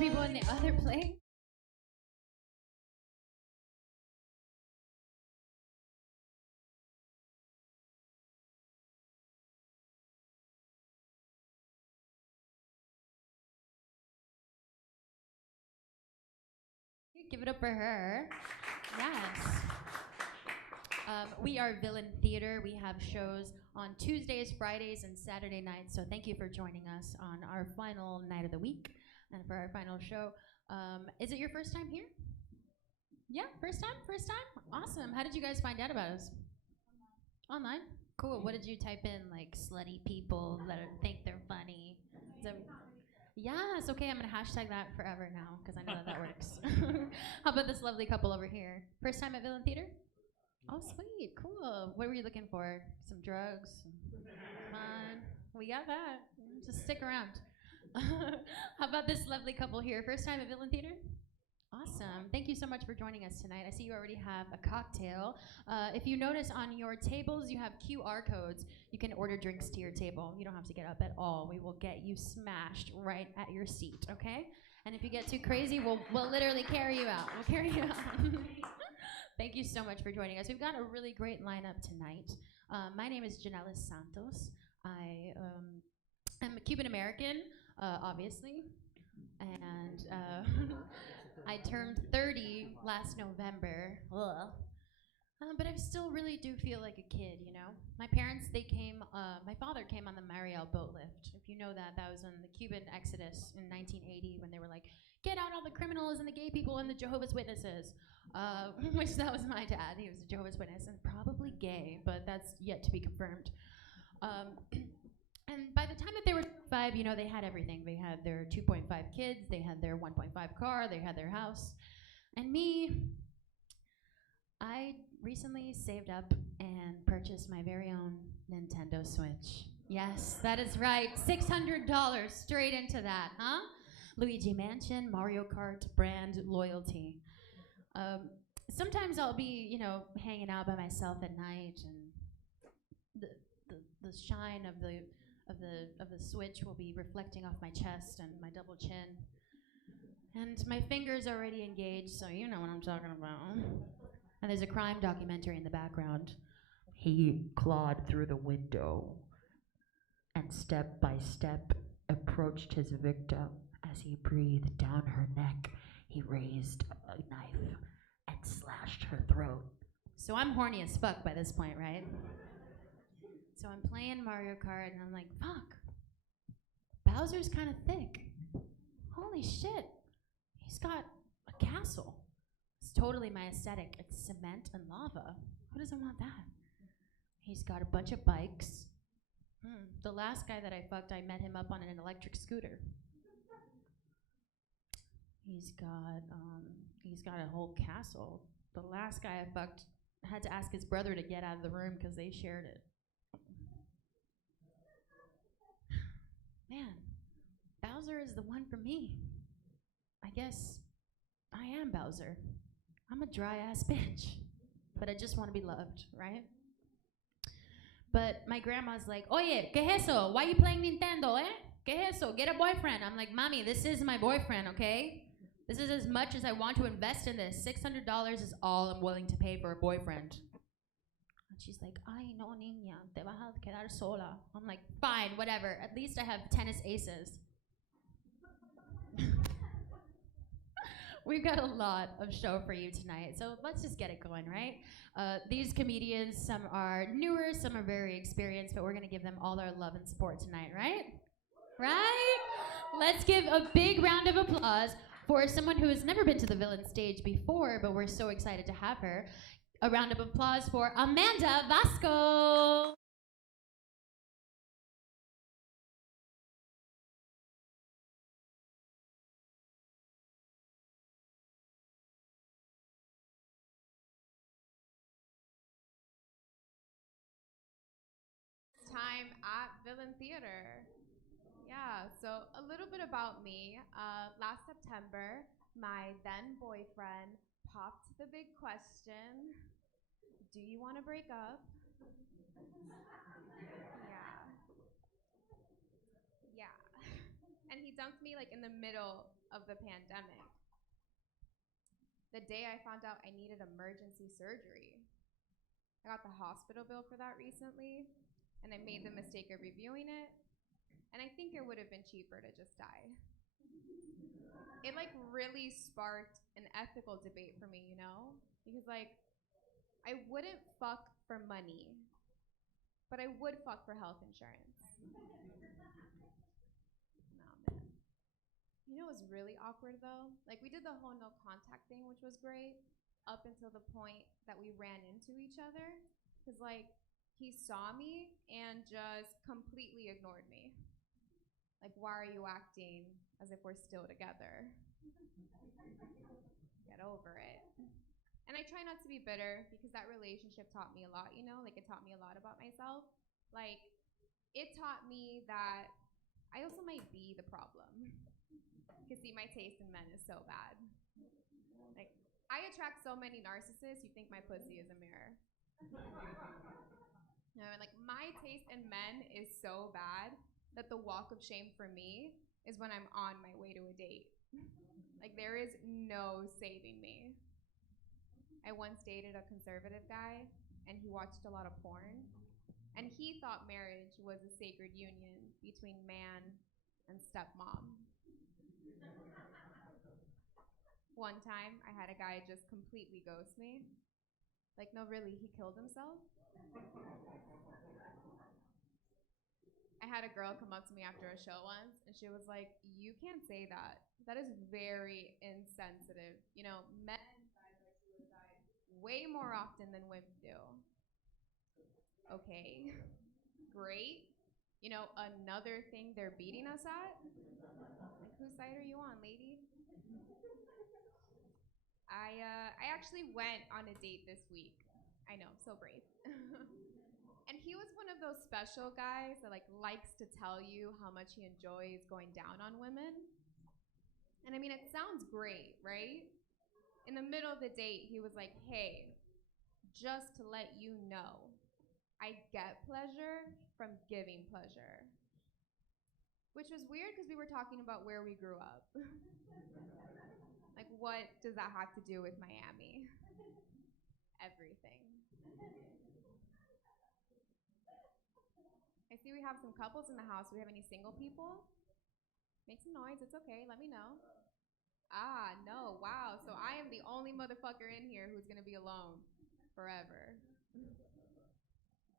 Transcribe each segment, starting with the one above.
people in the other play. Give it up for her. Yes. We are Villain Theater. We have shows on Tuesdays, Fridays, and Saturday nights. So thank you for joining us on our final night of the week and for our final show. Is it your first time here? Yeah, first time? First time? Awesome. How did you guys find out about us? Online? Cool. What did you type in? Like slutty people that think they're funny? Yes, okay, I'm gonna hashtag that forever now because I know that works. How about this lovely couple over here? First time at Villain Theater? Oh, sweet, cool. What were you looking for? Some drugs? Fun? We got that. Just stick around. How about this lovely couple here? First time at Villain Theater? Awesome. Thank you so much for joining us tonight. I see you already have a cocktail. If you notice on your tables, you have QR codes. You can order drinks to your table. You don't have to get up at all. We will get you smashed right at your seat, okay? And if you get too crazy, we'll literally carry you out. We'll carry you out. Thank you so much for joining us. We've got a really great lineup tonight. My name is Jannelys Santos. I am a Cuban American, obviously, and I turned 30 last November. But I still really do feel like a kid, you know? My parents, my father came on the Mariel boat lift. If you know that, that was in the Cuban exodus in 1980 when they were like, get out all the criminals and the gay people and the Jehovah's Witnesses. Which that was my dad. He was a Jehovah's Witness and probably gay, but that's yet to be confirmed. And by the time that they were 5, you know, they had everything. They had their 2.5 kids, they had their 1.5 car, they had their house. And me, I recently saved up and purchased my very own Nintendo Switch. Yes, that is right. $600 straight into that, huh? Luigi Mansion, Mario Kart, brand loyalty. Sometimes I'll be, you know, hanging out by myself at night, and the shine of the Switch will be reflecting off my chest and my double chin. And my finger's already engaged, so you know what I'm talking about. And there's a crime documentary in the background. He clawed through the window and step by step approached his victim. As he breathed down her neck, he raised a knife and slashed her throat. So I'm horny as fuck by this point, right? So I'm playing Mario Kart and I'm like, fuck, Bowser's kind of thick. Holy shit, he's got a castle. It's totally my aesthetic. It's cement and lava. Who doesn't want that? He's got a bunch of bikes. The last guy that I fucked, I met him up on an electric scooter. He's got a whole castle. The last guy I fucked had to ask his brother to get out of the room because they shared it. Man, Bowser is the one for me. I guess I am Bowser. I'm a dry ass bitch, but I just want to be loved, right? But my grandma's like, oye, ¿qué es eso? Why are you playing Nintendo, eh? ¿Qué es eso? Get a boyfriend. I'm like, mommy, this is my boyfriend, okay? This is as much as I want to invest in this. $600 is all I'm willing to pay for a boyfriend. And she's like, ay, no, niña, te vas a quedar sola. I'm like, fine, whatever. At least I have tennis aces. We've got a lot of show for you tonight, so let's just get it going, right? These comedians, some are newer, some are very experienced, but we're gonna give them all our love and support tonight, right? Right? Let's give a big round of applause for someone who has never been to the Villain stage before, but we're so excited to have her. A round of applause for Amanda Vasco. Time at Villain Theater. Yeah, so a little bit about me. Last September, my then boyfriend popped the big question, do you want to break up? Yeah. Yeah. And he dumped me like in the middle of the pandemic. The day I found out I needed emergency surgery. I got the hospital bill for that recently, and I made the mistake of reviewing it, and I think it would have been cheaper to just die. It like really sparked an ethical debate for me, you know? Because like, I wouldn't fuck for money, but I would fuck for health insurance. No, man. You know what was really awkward though? Like we did the whole no contact thing, which was great, up until the point that we ran into each other. Cause like, he saw me and just completely ignored me. Like, why are you acting as if we're still together? Get over it. And I try not to be bitter because that relationship taught me a lot, you know? Like, it taught me a lot about myself. Like, it taught me that I also might be the problem. Because see, my taste in men is so bad. Like, I attract so many narcissists, you think my pussy is a mirror. You know, like, my taste in men is so bad that the walk of shame for me is when I'm on my way to a date. Like, there is no saving me. I once dated a conservative guy, and he watched a lot of porn, and he thought marriage was a sacred union between man and stepmom. One time, I had a guy just completely ghost me. Like, no, really, he killed himself. I had a girl come up to me after a show once, and she was like, you can't say that. That is very insensitive. You know, men die by suicide way more often than women do. Okay, great. You know, another thing they're beating us at? Like, whose side are you on, lady? I actually went on a date this week. I know, so brave. And he was one of those special guys that like likes to tell you how much he enjoys going down on women. And I mean, it sounds great, right? In the middle of the date, he was like, hey, just to let you know, I get pleasure from giving pleasure. Which was weird because we were talking about where we grew up. Like, what does that have to do with Miami? Everything. I see we have some couples in the house. Do we have any single people? Make some noise. It's okay. Let me know. Ah, no. Wow. So I am the only motherfucker in here who's going to be alone forever.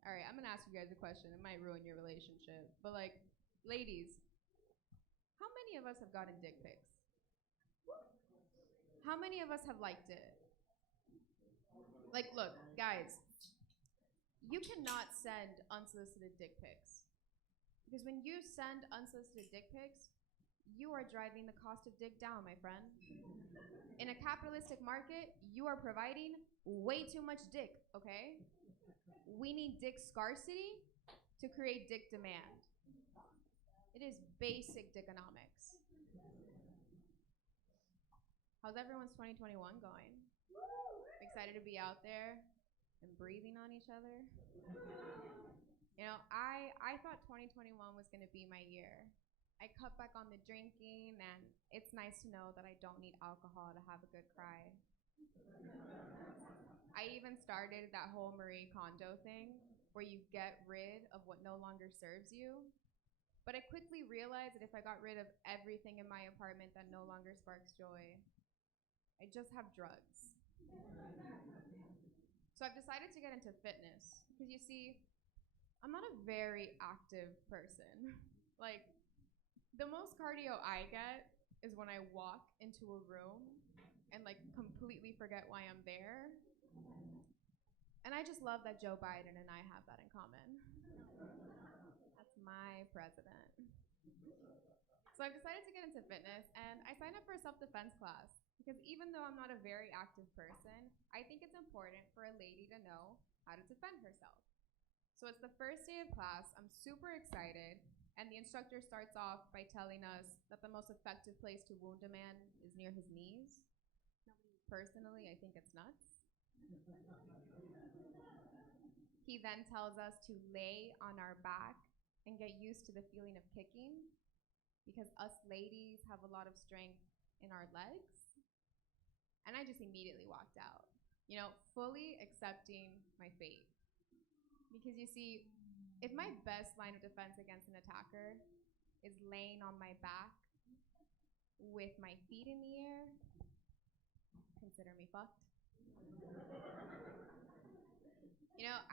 All right. I'm going to ask you guys a question. It might ruin your relationship. But, like, ladies, how many of us have gotten dick pics? How many of us have liked it? Like, look, guys. You cannot send unsolicited dick pics. Because when you send unsolicited dick pics, you are driving the cost of dick down, my friend. In a capitalistic market, you are providing way too much dick, okay? We need dick scarcity to create dick demand. It is basic dickonomics. How's everyone's 2021 going? Excited to be out there and breathing on each other? You know, I thought 2021 was going to be my year. I cut back on the drinking, and it's nice to know that I don't need alcohol to have a good cry. I even started that whole Marie Kondo thing where you get rid of what no longer serves you. But I quickly realized that if I got rid of everything in my apartment that no longer sparks joy, I just have drugs. So I've decided to get into fitness because you see, I'm not a very active person. Like, the most cardio I get is when I walk into a room and like completely forget why I'm there. And I just love that Joe Biden and I have that in common. That's my president. So I've decided to get into fitness, and I signed up for a self-defense class. Because even though I'm not a very active person, I think it's important for a lady to know how to defend herself. So it's the first day of class, I'm super excited, and the instructor starts off by telling us that the most effective place to wound a man is near his knees. Personally, I think it's nuts. He then tells us to lay on our back and get used to the feeling of kicking, because us ladies have a lot of strength in our legs. And I just immediately walked out, fully accepting my fate. Because you see, if my best line of defense against an attacker is laying on my back with my feet in the air, consider me fucked.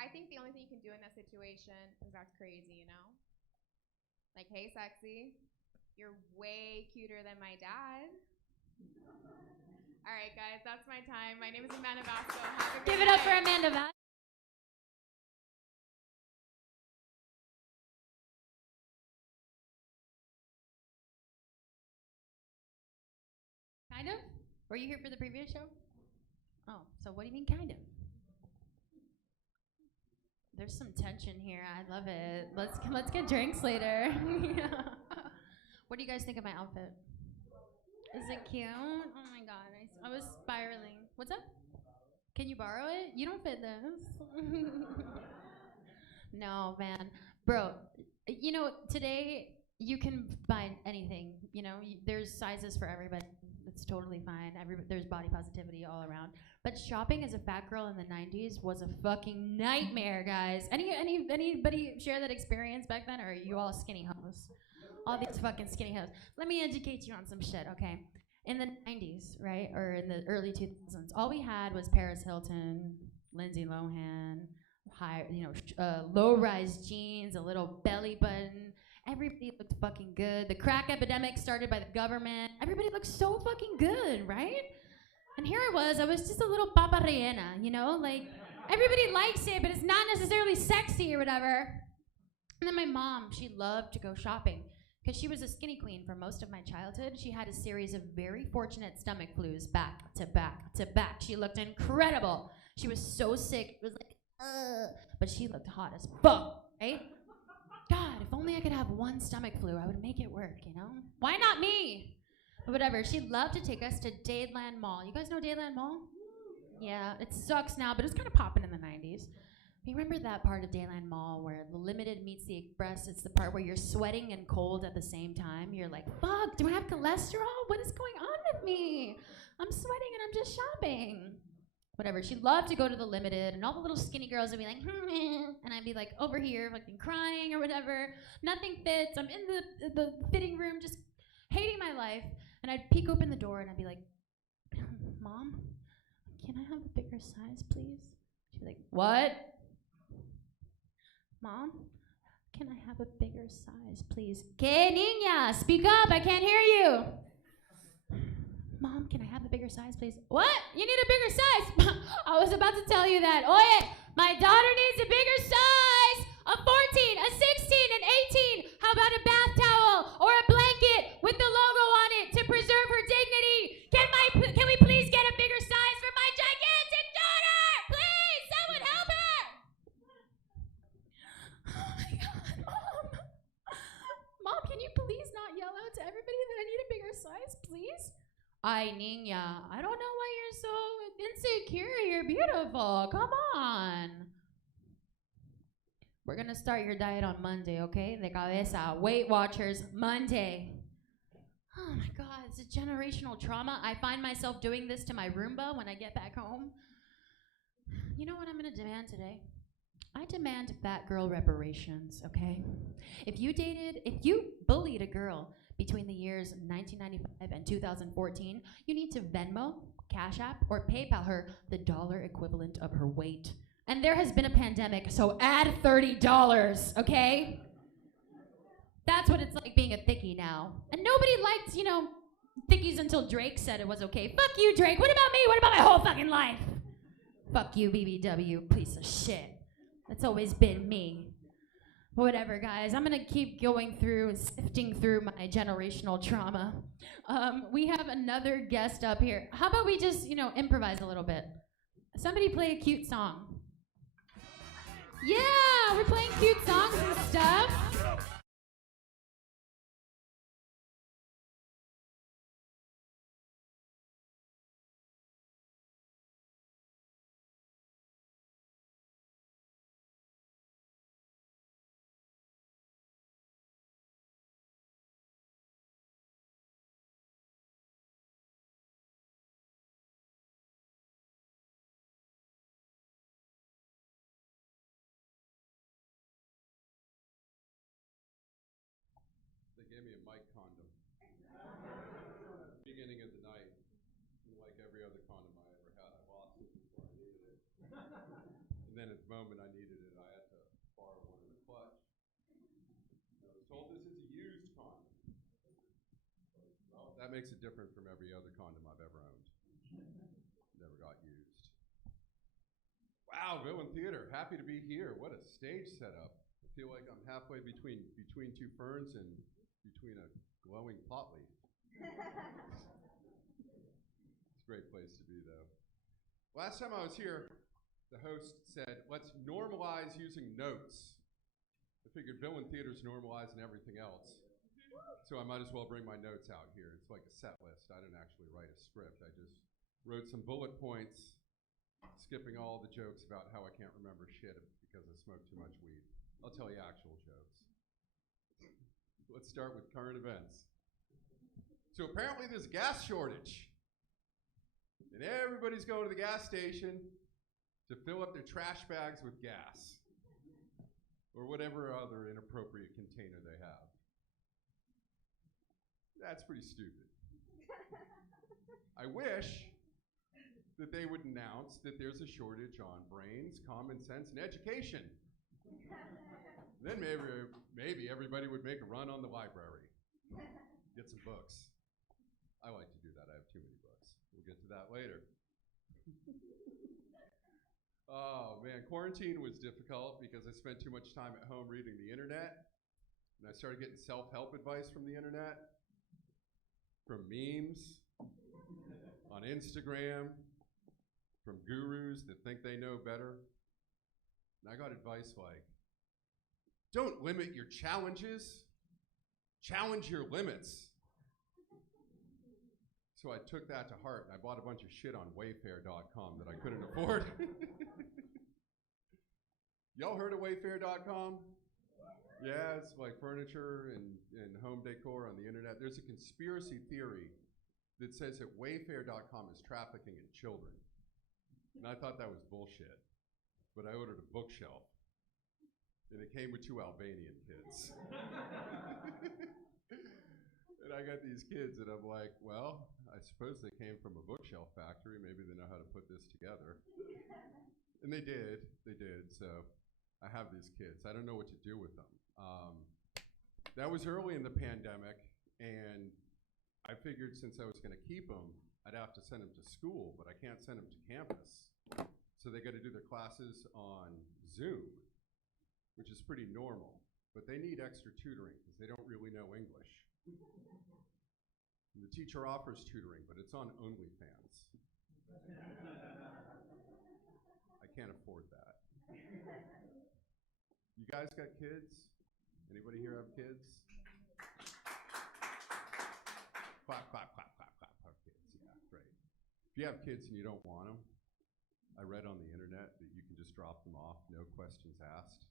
I think the only thing you can do in that situation is act crazy, Like, hey, sexy, you're way cuter than my dad. All right, guys, that's my time. My name is Amanda Vasco. Have a good Give it up for Amanda Vasco. Kind of? Were you here for the previous show? Oh, so what do you mean kind of? There's some tension here. I love it. Let's get drinks later. Yeah. What do you guys think of my outfit? Is it cute? Oh my god, I was spiraling. What's up? Can you borrow it? You don't fit this. No, man. Bro, today you can buy anything. There's sizes for everybody. It's totally fine. There's body positivity all around. But shopping as a fat girl in the 90s was a fucking nightmare, guys. Anybody share that experience back then, or are you all skinny hoes? All these fucking skinny hoes. Let me educate you on some shit, okay? In the 90s, right, or in the early 2000s, all we had was Paris Hilton, Lindsay Lohan, low-rise jeans, a little belly button. Everybody looked fucking good. The crack epidemic started by the government. Everybody looked so fucking good, right? And here I was just a little papa rellena, like everybody likes it, but it's not necessarily sexy or whatever. And then my mom, she loved to go shopping because she was a skinny queen for most of my childhood. She had a series of very fortunate stomach flus back to back to back. She looked incredible. She was so sick. It was like, but she looked hot as fuck, right? God, if only I could have one stomach flu, I would make it work, Why not me? But whatever, she loved to take us to Dadeland Mall. You guys know Dadeland Mall? Yeah, it sucks now, but it was kind of popping in the 90s. You remember that part of Dadeland Mall where the Limited meets the Express? It's the part where you're sweating and cold at the same time. You're like, fuck, do I have cholesterol? What is going on with me? I'm sweating and I'm just shopping. Whatever, she loved to go to the Limited, and all the little skinny girls would be like, and I'd be like over here fucking crying or whatever. Nothing fits. I'm in the fitting room just hating my life. And I'd peek open the door and I'd be like, Mom, can I have a bigger size, please? She'd be like, what? Mom, can I have a bigger size, please? Que niña, speak up, I can't hear you. Mom, can I have a bigger size, please? What? You need a bigger size? I was about to tell you that. Oye, my daughter needs a bigger size. A 14, a 16, an 18. How about a bath towel or a blanket with the logo on it to preserve her dignity? Can we please get a bigger size for my gigantic daughter? Please, someone help her. Oh my God, Mom. Mom, can you please not yell out to everybody that I need a bigger size, please? Ay, niña, I don't know why you're so insecure. You're beautiful. Come on. We're going to start your diet on Monday, okay? De cabeza. Weight Watchers, Monday. Oh, my God. It's a generational trauma. I find myself doing this to my Roomba when I get back home. You know what I'm going to demand today? I demand fat girl reparations, okay? If you bullied a girl between the years 1995 and 2014, you need to Venmo, Cash App, or PayPal her the dollar equivalent of her weight. And there has been a pandemic, so add $30, okay? That's what it's like being a thickie now. And nobody liked, thickies until Drake said it was okay. Fuck you, Drake. What about me? What about my whole fucking life? Fuck you, BBW, piece of shit. That's always been me. Whatever, guys. I'm gonna keep going through and sifting through my generational trauma. We have another guest up here. How about we just, improvise a little bit? Somebody play a cute song. Yeah, we're playing cute songs and stuff. gave me a mic condom. Beginning of the night, and like every other condom I ever had, I lost it before I needed it. And then at the moment I needed it, I had to borrow one in the clutch. And I was told this is a used condom. Well, that makes it different from every other condom I've ever owned. Never got used. Wow, Villain Theater, happy to be here. What a stage setup. I feel like I'm halfway between two ferns and between a glowing pot leaf. It's a great place to be, though. Last time I was here, the host said, let's normalize using notes. I figured Villain Theater's normalizing everything else. So I might as well bring my notes out here. It's like a set list. I didn't actually write a script. I just wrote some bullet points, skipping all the jokes about how I can't remember shit because I smoked too much weed. I'll tell you actual jokes. Let's start with current events. So apparently there's a gas shortage. And everybody's going to the gas station to fill up their trash bags with gas. Or whatever other inappropriate container they have. That's pretty stupid. I wish that they would announce that there's a shortage on brains, common sense, and education. Then maybe everybody would make a run on the library. Get some books. I like to do that. I have too many books. We'll get to that later. Oh man, quarantine was difficult because I spent too much time at home reading the internet. And I started getting self-help advice from the internet, from memes, on Instagram, from gurus that think they know better. And I got advice like, don't limit your challenges, challenge your limits. So I took that to heart and I bought a bunch of shit on Wayfair.com that I couldn't afford. Y'all heard of Wayfair.com? Yeah, it's like furniture and home decor on the internet. There's a conspiracy theory that says that Wayfair.com is trafficking in children. And I thought that was bullshit. But I ordered a bookshelf. And it came with 2 Albanian kids. And I got these kids, and I'm like, well, I suppose they came from a bookshelf factory. Maybe they know how to put this together. And they did, so I have these kids. I don't know what to do with them. That was early in the pandemic, and I figured since I was gonna keep them, I'd have to send them to school, but I can't send them to campus. So they gotta do their classes on Zoom, which is pretty normal, but they need extra tutoring because they don't really know English. And the teacher offers tutoring, but it's on OnlyFans. I can't afford that. You guys got kids? Anybody here have kids? Clap, clap, clap, clap, clap, clap, kids. Yeah, great. If you have kids and you don't want them, I read on the internet that you can just drop them off, no questions asked,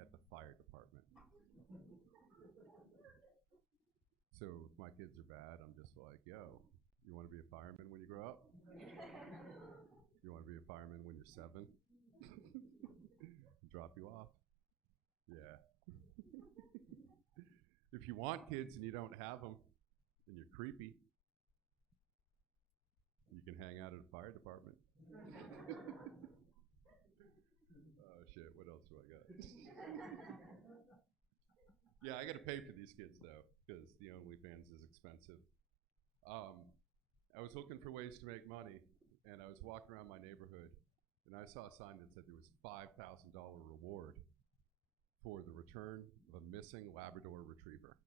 at the fire department. So if my kids are bad, I'm just like, yo, you want to be a fireman when you grow up? You want to be a fireman when you're 7? Drop you off. Yeah. If you want kids and you don't have them, and you're creepy, you can hang out at a fire department. Oh shit, what else do I got? Yeah, I gotta pay for these kids though, because the OnlyFans is expensive. I was looking for ways to make money, and I was walking around my neighborhood, and I saw a sign that said there was $5,000 reward for the return of a missing Labrador Retriever.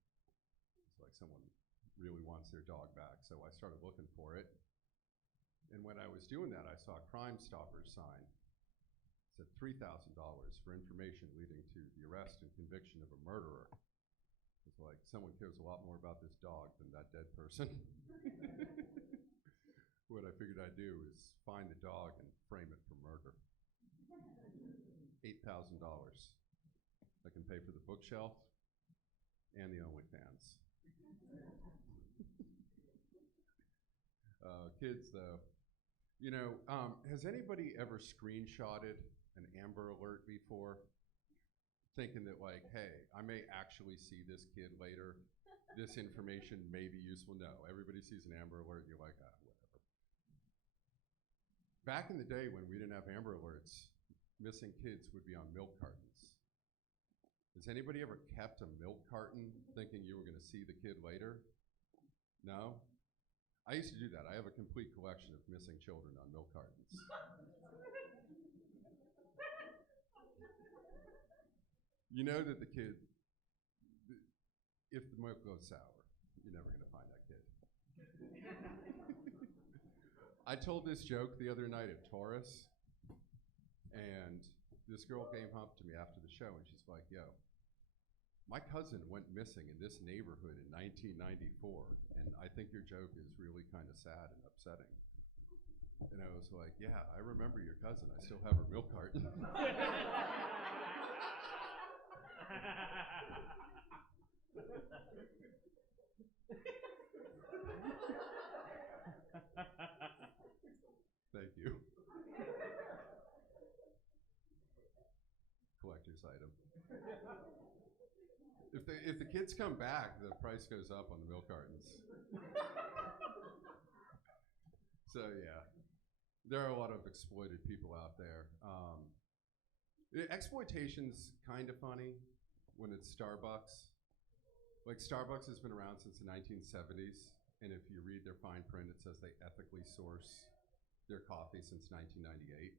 It's like someone really wants their dog back, so I started looking for it. And when I was doing that, I saw a Crime Stoppers sign. It said $3,000 for information leading to the arrest and conviction of a murderer. It's like someone cares a lot more about this dog than that dead person. What I figured I'd do is find the dog and frame it for murder. $8,000. I can pay for the bookshelf and the OnlyFans. Kids, though, you know, has anybody ever screenshotted an Amber Alert before? Thinking that like, hey, I may actually see this kid later, this information may be useful. No, everybody sees an Amber Alert, you're like, whatever. Back in the day when we didn't have Amber Alerts, missing kids would be on milk cartons. Has anybody ever kept a milk carton thinking you were going to see the kid later? No? I used to do that. I have a complete collection of missing children on milk cartons. You know that the kid, if the milk goes sour, you're never going to find that kid. I told this joke the other night at Taurus, and this girl came up to me after the show, and she's like, yo, my cousin went missing in this neighborhood in 1994, and I think your joke is really kind of sad and upsetting. And I was like, yeah, I remember your cousin. I still have her milk carton. Thank you. Collector's item. If the kids come back, the price goes up on the milk cartons. So yeah, there are a lot of exploited people out there. Exploitation's kind of funny when it's Starbucks. Like Starbucks has been around since the 1970s, and if you read their fine print, it says they ethically source their coffee since 1998,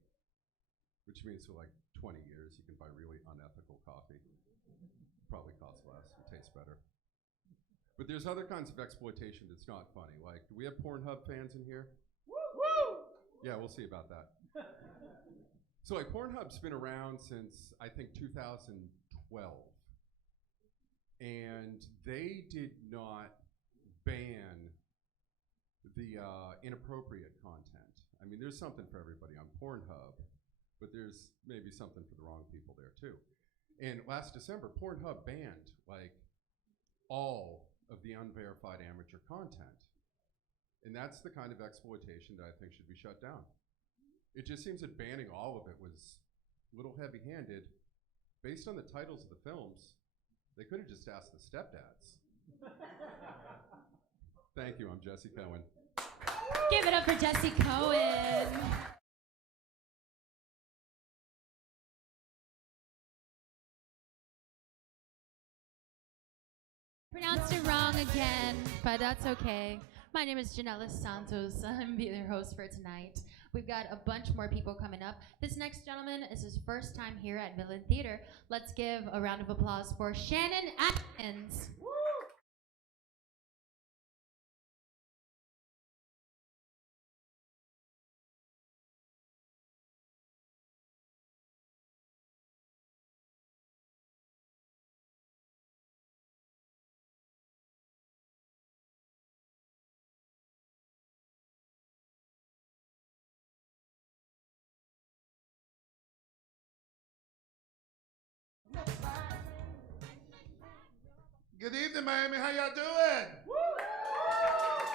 which means for like 20 years you can buy really unethical coffee. Probably costs less, it tastes better. But there's other kinds of exploitation that's not funny. Like, do we have Pornhub fans in here? Woo! Woo! Yeah, we'll see about that. So like Pornhub's been around since I think 2012. And they did not ban the inappropriate content. I mean, there's something for everybody on Pornhub, but there's maybe something for the wrong people there too. And last December, Pornhub banned like all of the unverified amateur content. And that's the kind of exploitation that I think should be shut down. It just seems that banning all of it was a little heavy-handed. Based on the titles of the films, they could have just asked the stepdads. Thank you, I'm Jesse Cohen. Give it up for Jesse Cohen. Pronounced it wrong again, but that's okay. My name is Jannelys Santos. I'm your host for tonight. We've got a bunch more people coming up. This next gentleman is his first time here at Villain Theater. Let's give a round of applause for Shannon Atkins. Woo! Good evening, Miami. How y'all doing?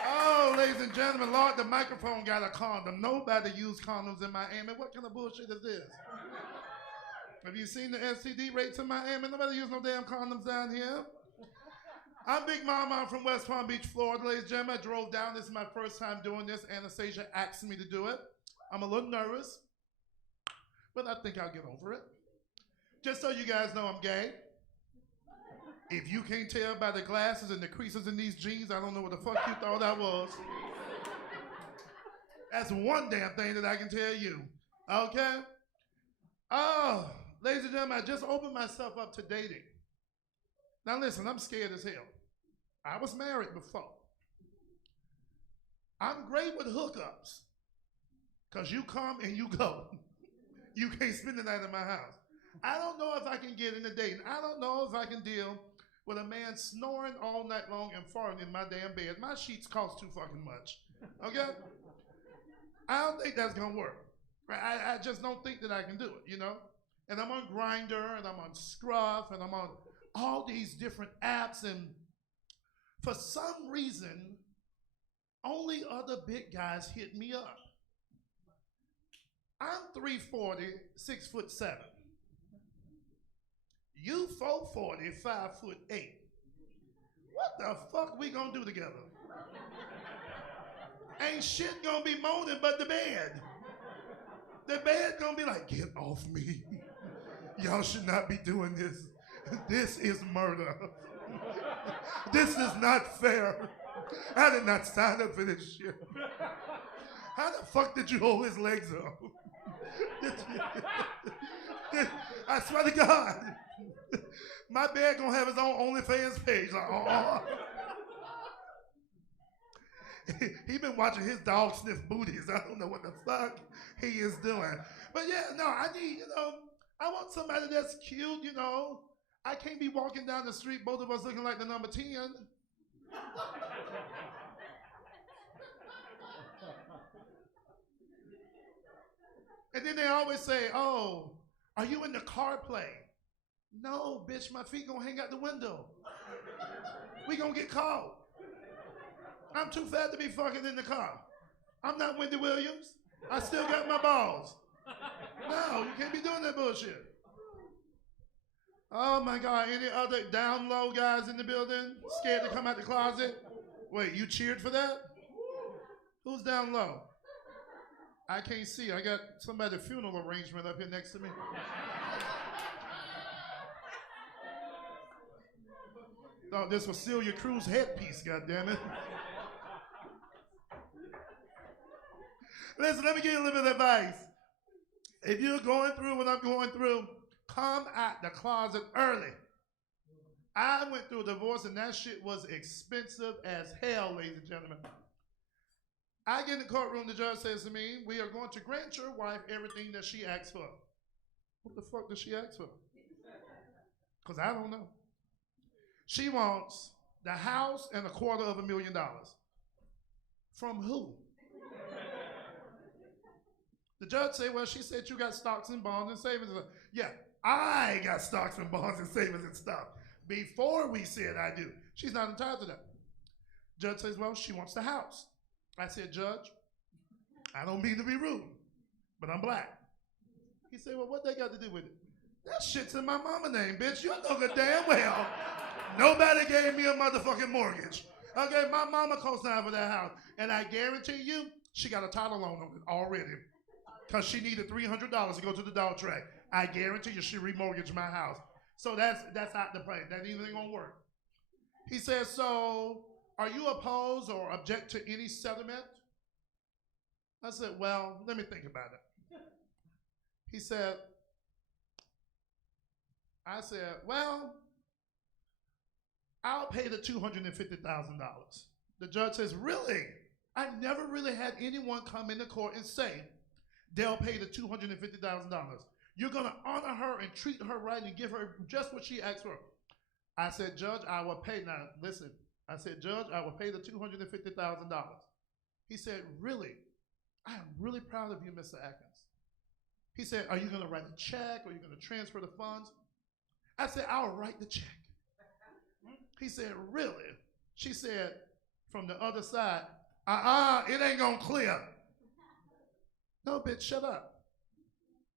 Oh, ladies and gentlemen, Lord, the microphone got a condom. Nobody used condoms in Miami. What kind of bullshit is this? Have you seen the STD rates in Miami? Nobody used no damn condoms down here. I'm Big Mama. I'm from West Palm Beach, Florida. Ladies and gentlemen, I drove down. This is my first time doing this. Anastasia asked me to do it. I'm a little nervous, but I think I'll get over it. Just so you guys know, I'm gay. If you can't tell by the glasses and the creases in these jeans, I don't know what the fuck you thought I was. That's one damn thing that I can tell you. Okay? Oh, ladies and gentlemen, I just opened myself up to dating. Now listen, I'm scared as hell. I was married before. I'm great with hookups, because you come and you go. You can't spend the night in my house. I don't know if I can get into dating. I don't know if I can deal with a man snoring all night long and farting in my damn bed. My sheets cost too fucking much. Okay? I don't think that's gonna work. I just don't think that I can do it, you know? And I'm on Grindr, and I'm on Scruff, and I'm on all these different apps, and for some reason, only other big guys hit me up. I'm 340, 6'7". You 440, 5'8". What the fuck we gonna do together? Ain't shit gonna be moaning but the bed. The bed gonna be like, get off me. Y'all should not be doing this. This is murder. This is not fair. I did not sign up for this shit. How the fuck did you hold his legs up? I swear to God, my bed gonna have his own OnlyFans page. Like, he been watching his dog sniff booties. I don't know what the fuck he is doing. But yeah, no, I need, I want somebody that's cute, I can't be walking down the street, both of us looking like the number 10. And then they always say, oh, are you in the car play? No, bitch, my feet gonna hang out the window. We gonna get caught. I'm too fat to be fucking in the car. I'm not Wendy Williams. I still got my balls. No, you can't be doing that bullshit. Oh my God, any other down low guys in the building? Scared to come out the closet? Wait, you cheered for that? Who's down low? I can't see. I got somebody's funeral arrangement up here next to me. Oh, this was Celia Cruz headpiece, goddammit. Listen, let me give you a little bit of advice. If you're going through what I'm going through, come out the closet early. I went through a divorce and that shit was expensive as hell, ladies and gentlemen. I get in the courtroom, the judge says to me, we are going to grant your wife everything that she asked for. What the fuck does she ask for? Because I don't know. She wants the house and $250,000. From who? The judge said, well, she said you got stocks and bonds and savings. Yeah, I got stocks and bonds and savings and stuff. Before we said I do. She's not entitled to that. Judge says, well, she wants the house. I said, Judge, I don't mean to be rude, but I'm black. He said, well, what they got to do with it? That shit's in my mama name, bitch. You know good damn well. Nobody gave me a motherfucking mortgage. Okay, my mama co-signed for that house. And I guarantee you, she got a title loan on it already. Because she needed $300 to go to the dog track. I guarantee you she remortgaged my house. So that's out the play. That ain't gonna work. He says, so are you opposed or object to any settlement? I said, well, let me think about it. He said, I said, well, I'll pay the $250,000. The judge says, really? I've never really had anyone come into court and say, they'll pay the $250,000. You're gonna honor her and treat her right and give her just what she asked for. I said, Judge, I will pay. Now, listen. I said, Judge, I will pay the $250,000. He said, really? I am really proud of you, Mr. Atkins. He said, are you gonna write a check or are you gonna transfer the funds? I said, I'll write the check. He said, really? She said, from the other side, it ain't gonna clear. No, bitch, shut up.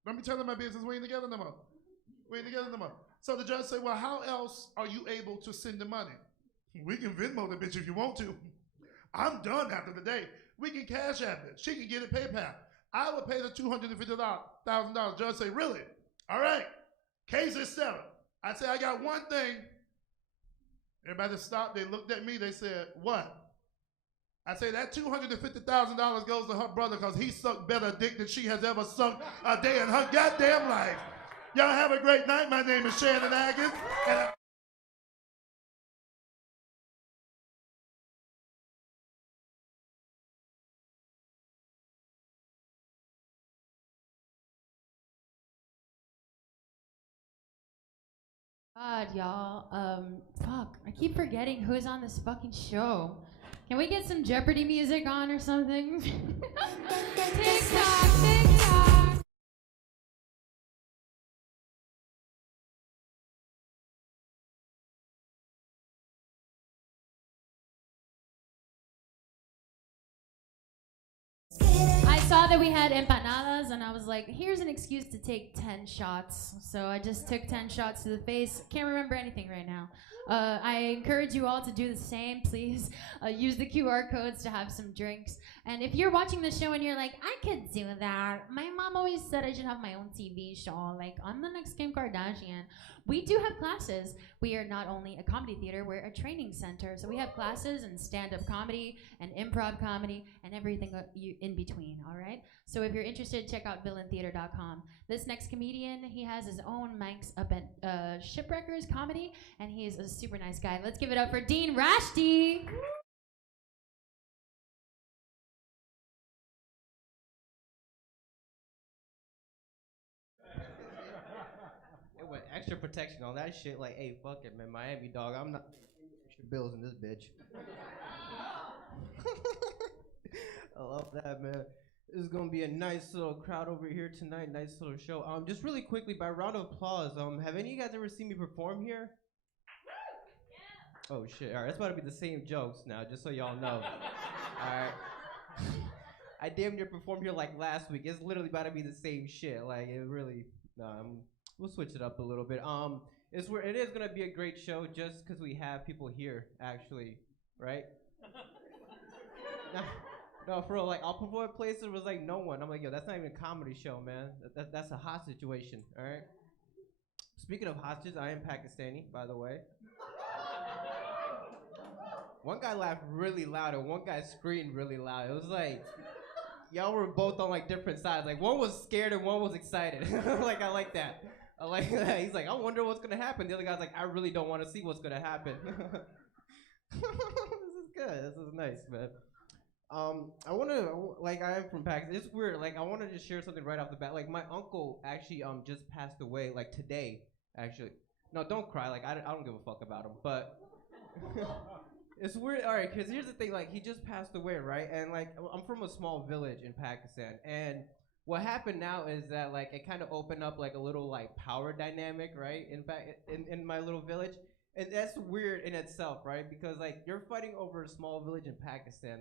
Let me tell you my business. We ain't together no more. We ain't together no more. So the judge said, well, how else are you able to send the money? We can Venmo the bitch if you want to. I'm done after the day. We can cash app it. She can get it PayPal. I would pay the $250,000. Judge say, really? All right. Case is settled. I said, I got one thing. Everybody stopped. They looked at me. They said, what? I say that $250,000 goes to her brother because he sucked better dick than she has ever sucked a day in her goddamn life. Y'all have a great night. My name is Shannon Atkins. God, y'all. Fuck. I keep forgetting who's on this fucking show. Can we get some Jeopardy music on or something? TikTok, TikTok. I saw that we had empanadas, and I was like, here's an excuse to take 10 shots. So I just took 10 shots to the face. Can't remember anything right now. I encourage you all to do the same, please. Use the QR codes to have some drinks. And if you're watching the show and you're like, I could do that. My mom always said I should have my own TV show. Like, I'm the next Kim Kardashian. We do have classes. We are not only a comedy theater, we're a training center. So we have classes in stand-up comedy and improv comedy and everything in between, all right? So if you're interested, check out villaintheater.com. This next comedian, he has his own mics up at Shipwreckers Comedy, and he is a super nice guy. Let's give it up for Dean Rashdi. Extra protection on that shit. Like, hey, fuck it, man. Miami, dog. I'm not extra bills in this bitch. I love that, man. This is gonna be a nice little crowd over here tonight. Nice little show. Just really quickly, by round of applause. Have any of you guys ever seen me perform here? Oh shit! All right, that's about to be the same jokes now, just so y'all know. All right. I damn near performed here like last week. It's literally about to be the same shit. Like it really. We'll switch it up a little bit. It is gonna be a great show just because we have people here, actually, right? No, for real, like I'll perform at places with like no one. I'm like, yo, that's not even a comedy show, man. That's a hot situation, all right? Speaking of hostages, I am Pakistani, by the way. One guy laughed really loud and one guy screamed really loud. It was like, y'all were both on like different sides. Like one was scared and one was excited. Like I like that. I like that. He's like, I wonder what's gonna happen. The other guy's like, I really don't want to see what's gonna happen. This is good. This is nice, man. I am from Pakistan. It's weird. Like I want to just share something right off the bat. Like my uncle actually just passed away like today. Actually, no, don't cry. Like I don't give a fuck about him. But it's weird. All right, because here's the thing. Like he just passed away, right? And like I'm from a small village in Pakistan, and what happened now is that like it kind of opened up like a little like power dynamic, right? In my little village, and that's weird in itself, right? Because like you're fighting over a small village in Pakistan.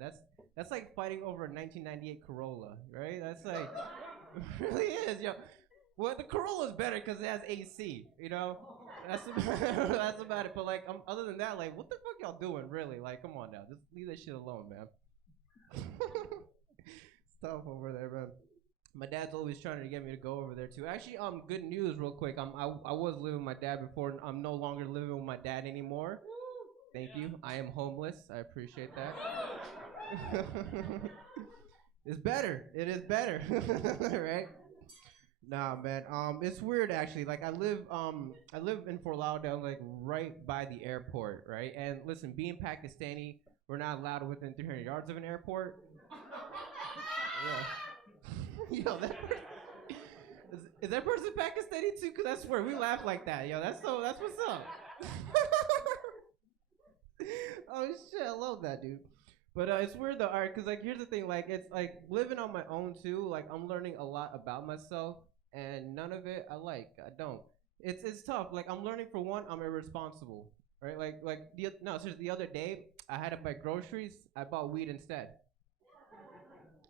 That's like fighting over a 1998 Corolla, right? That's like it really is, yo. Well, the Corolla's better because it has AC, you know. That's about it. But like, other than that, like, what the fuck y'all doing, really? Like, come on now, just leave that shit alone, man. Stuff over there, man. My dad's always trying to get me to go over there too. Actually, good news, real quick. I was living with my dad before. I'm no longer living with my dad anymore. Thank you. I am homeless. I appreciate that. It's better. It is better, right? Nah, man. It's weird actually. Like I live in Fort Lauderdale, like right by the airport, right? And listen, being Pakistani, we're not allowed within 300 yards of an airport. Yeah. Yo, is that person Pakistani too? Cause I swear we laugh like that. Yo, that's what's up. Oh shit, I love that, dude. But it's weird though, alright, cause like here's the thing, like it's like living on my own too. Like I'm learning a lot about myself, and none of it I like. I don't. It's tough. Like I'm learning for one, I'm irresponsible, right? Seriously, the other day I had to buy groceries. I bought weed instead.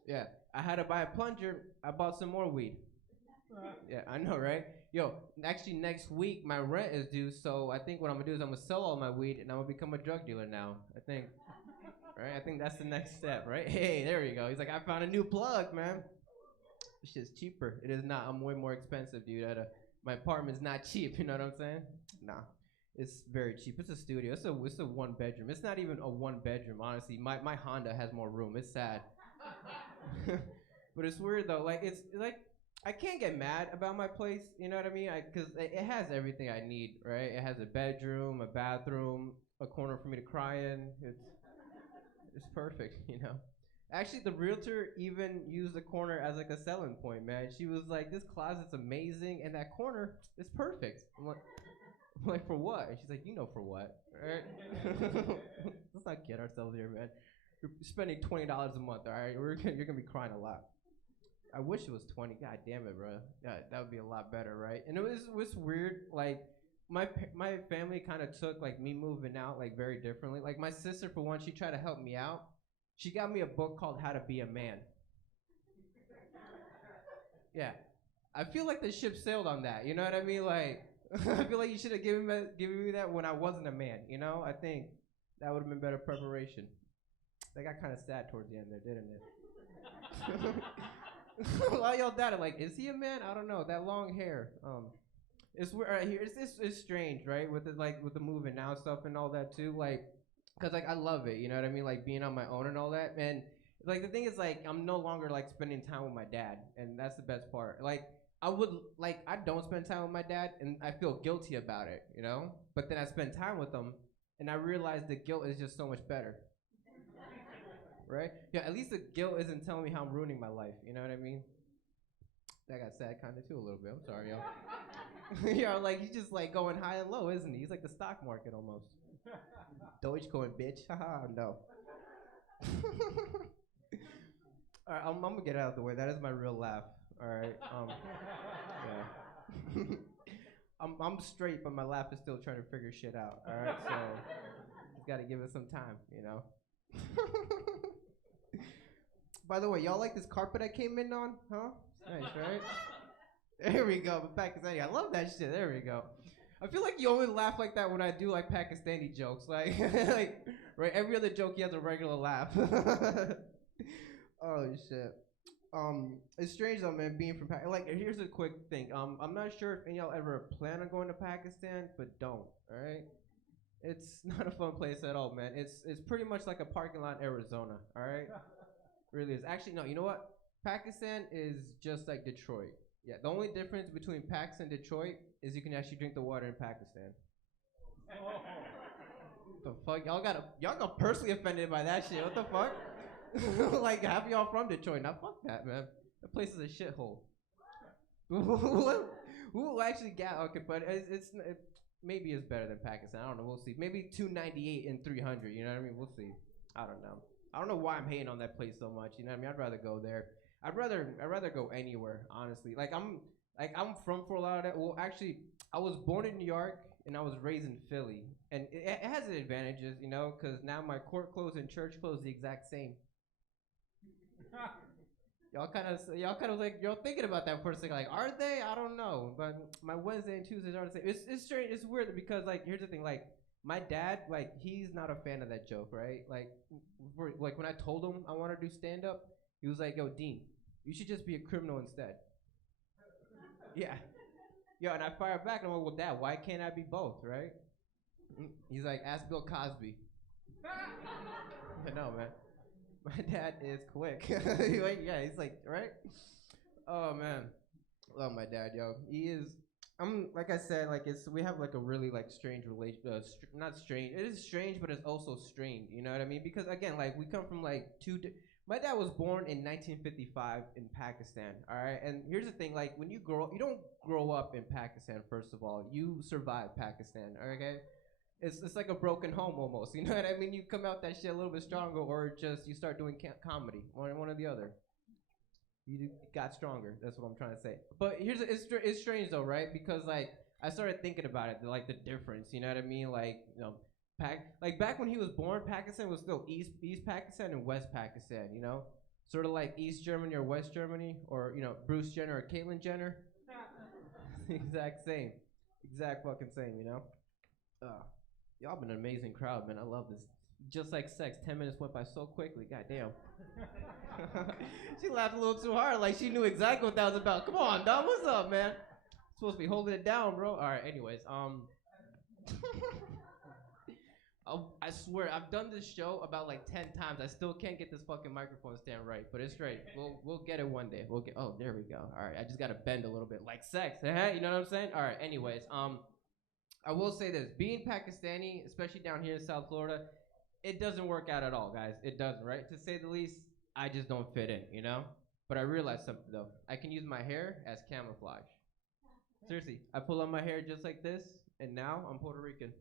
Yeah, I had to buy a plunger. I bought some more weed. Yeah, I know, right? Yo, actually next week my rent is due, so I think what I'm gonna do is I'm gonna sell all my weed and I'm gonna become a drug dealer now. I think, right? I think that's the next step, right? Hey, there you go. He's like, I found a new plug, man. This shit's cheaper. It is not. I'm way more expensive, dude. My apartment's not cheap. You know what I'm saying? Nah, it's very cheap. It's a studio. It's a one bedroom. It's not even a one bedroom, honestly. My Honda has more room. It's sad. But it's weird though. Like it's like I can't get mad about my place. You know what I mean? Because it has everything I need, right? It has a bedroom, a bathroom, a corner for me to cry in. It's perfect, you know. Actually, the realtor even used the corner as like a selling point, man. She was like, "This closet's amazing, and that corner is perfect." I'm like, for what? And she's like, "You know for what, right?" Let's not kid ourselves here, man. You're spending $20 a month, all right? You're gonna be crying a lot. I wish it was 20. God damn it, bro. Yeah, that would be a lot better, right? And it was weird. Like my family kind of took like me moving out like very differently. Like my sister, for one, she tried to help me out. She got me a book called How to Be a Man. Yeah. I feel like the ship sailed on that. You know what I mean? Like, I feel like you should have given me that when I wasn't a man. You know? I think that would have been better preparation. That got kind of sad towards the end there, didn't it? A lot of y'all doubted, like, is he a man? I don't know. That long hair. It's right here. It's strange, right? With the moving now stuff and all that too. Like, cause like I love it. You know what I mean? Like being on my own and all that. And like the thing is, like, I'm no longer like spending time with my dad, and that's the best part. Like I don't spend time with my dad, and I feel guilty about it. You know. But then I spend time with him, and I realize the guilt is just so much better. Right? Yeah, at least the guilt isn't telling me how I'm ruining my life. You know what I mean? That got sad kind of too a little bit. I'm sorry, y'all. Yeah, like he's just like going high and low, isn't he? He's like the stock market almost. Dogecoin, bitch. Haha, no. All right, I'm gonna get it out of the way. That is my real laugh. All right. Yeah. I'm straight, but my laugh is still trying to figure shit out. All right, so just gotta give it some time, you know. By the way, y'all like this carpet I came in on? Huh? Nice, right? There we go. Pakistani. I love that shit. There we go. I feel like you only laugh like that when I do like Pakistani jokes. Like, like right? Every other joke, he has a regular laugh. Oh shit. It's strange though, man. Being from Pakistan. Like, here's a quick thing. I'm not sure if any of y'all ever plan on going to Pakistan, but don't. All right. It's not a fun place at all, man. It's pretty much like a parking lot in Arizona. All right. Really is. Actually, no. You know what? Pakistan is just like Detroit. Yeah, the only difference between Pakistan and Detroit is you can actually drink the water in Pakistan. The fuck? Y'all got personally offended by that shit. What the fuck? Like, half of y'all from Detroit. Now, fuck that, man. That place is a shithole. Who actually got, okay, but it maybe it's better than Pakistan. I don't know. We'll see. Maybe 298 and 300. You know what I mean? We'll see. I don't know. I don't know why I'm hating on that place so much. You know what I mean? I'd rather go there. I'd rather go anywhere, honestly. Like I'm from Fort Lauderdale. Well, actually, I was born in New York and I was raised in Philly, and it has its advantages, you know, because now my court clothes and church clothes the exact same. Y'all kind of like y'all thinking about that for a second, like, are they? I don't know, but my Wednesday and Tuesdays are the same. It's strange. It's weird because like here's the thing, like my dad, like he's not a fan of that joke, right? Like when I told him I want to do stand up, he was like, "Yo, Dean, you should just be a criminal instead." Yeah. Yo, and I fired back and I'm like, well, Dad, why can't I be both, right? He's like, ask Bill Cosby. I know, man. My dad is quick. Yeah, he's like, right? Oh, man. Love my dad, yo. He is, like I said, like we have like a really like strange relation, not strange. It is strange, but it's also strained, you know what I mean? Because again, like we come from like my dad was born in 1955 in Pakistan, all right? And here's the thing, like, when you don't grow up in Pakistan, first of all. You survive Pakistan, okay? It's like a broken home almost, you know what I mean? You come out that shit a little bit stronger, or just you start doing comedy, one or the other. You got stronger, that's what I'm trying to say. But it's strange though, right? Because, like, I started thinking about it, like, the difference, you know what I mean? Like, you know, like back when he was born, Pakistan was still East Pakistan and West Pakistan, you know? Sort of like East Germany or West Germany, or, you know, Bruce Jenner or Caitlyn Jenner. Exact fucking same, you know? Y'all been an amazing crowd, man. I love this. Just like sex, 10 minutes went by so quickly, goddamn. She laughed a little too hard, like she knew exactly what that was about. Come on, dog, what's up, man? Supposed to be holding it down, bro. All right, anyways, I swear, I've done this show about like 10 times. I still can't get this fucking microphone stand right, but it's straight. We'll get it one day. Oh, there we go. All right, I just gotta bend a little bit, like sex. You know what I'm saying? All right. Anyways, I will say this: being Pakistani, especially down here in South Florida, it doesn't work out at all, guys. It doesn't, right? To say the least. I just don't fit in, you know. But I realized something though. I can use my hair as camouflage. Seriously, I pull on my hair just like this, and now I'm Puerto Rican.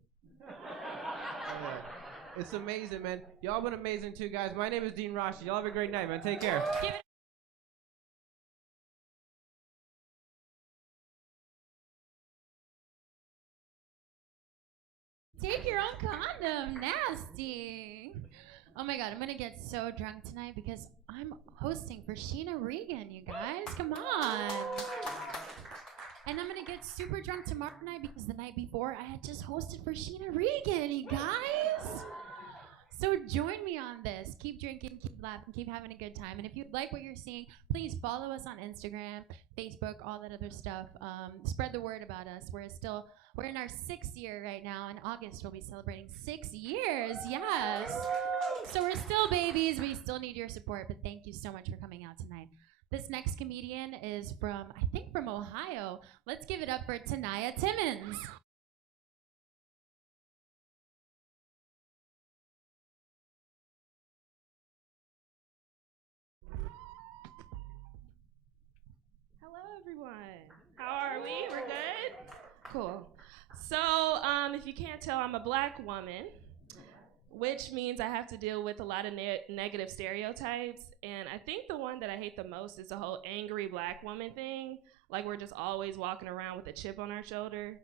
It's amazing, man. Y'all been amazing too, guys. My name is Dean Rashdi. Y'all have a great night, man. Take care. Take your own condom. Nasty. Oh my God, I'm gonna get so drunk tonight because I'm hosting for Sheena Reagan, you guys. Come on. And I'm gonna get super drunk tomorrow night because the night before I had just hosted for Sheena Reagan, you guys. So join me on this. Keep drinking, keep laughing, keep having a good time. And if you like what you're seeing, please follow us on Instagram, Facebook, all that other stuff. Spread the word about us. We're in our 6th year right now. In August, we'll be celebrating 6 years. Yes. So we're still babies. We still need your support. But thank you so much for coming out tonight. This next comedian is from Ohio. Let's give it up for Tania Timmons. Hello, everyone. How are we? We're good? Cool. So, if you can't tell, I'm a black woman, which means I have to deal with a lot of negative stereotypes. And I think the one that I hate the most is the whole angry black woman thing. Like we're just always walking around with a chip on our shoulder.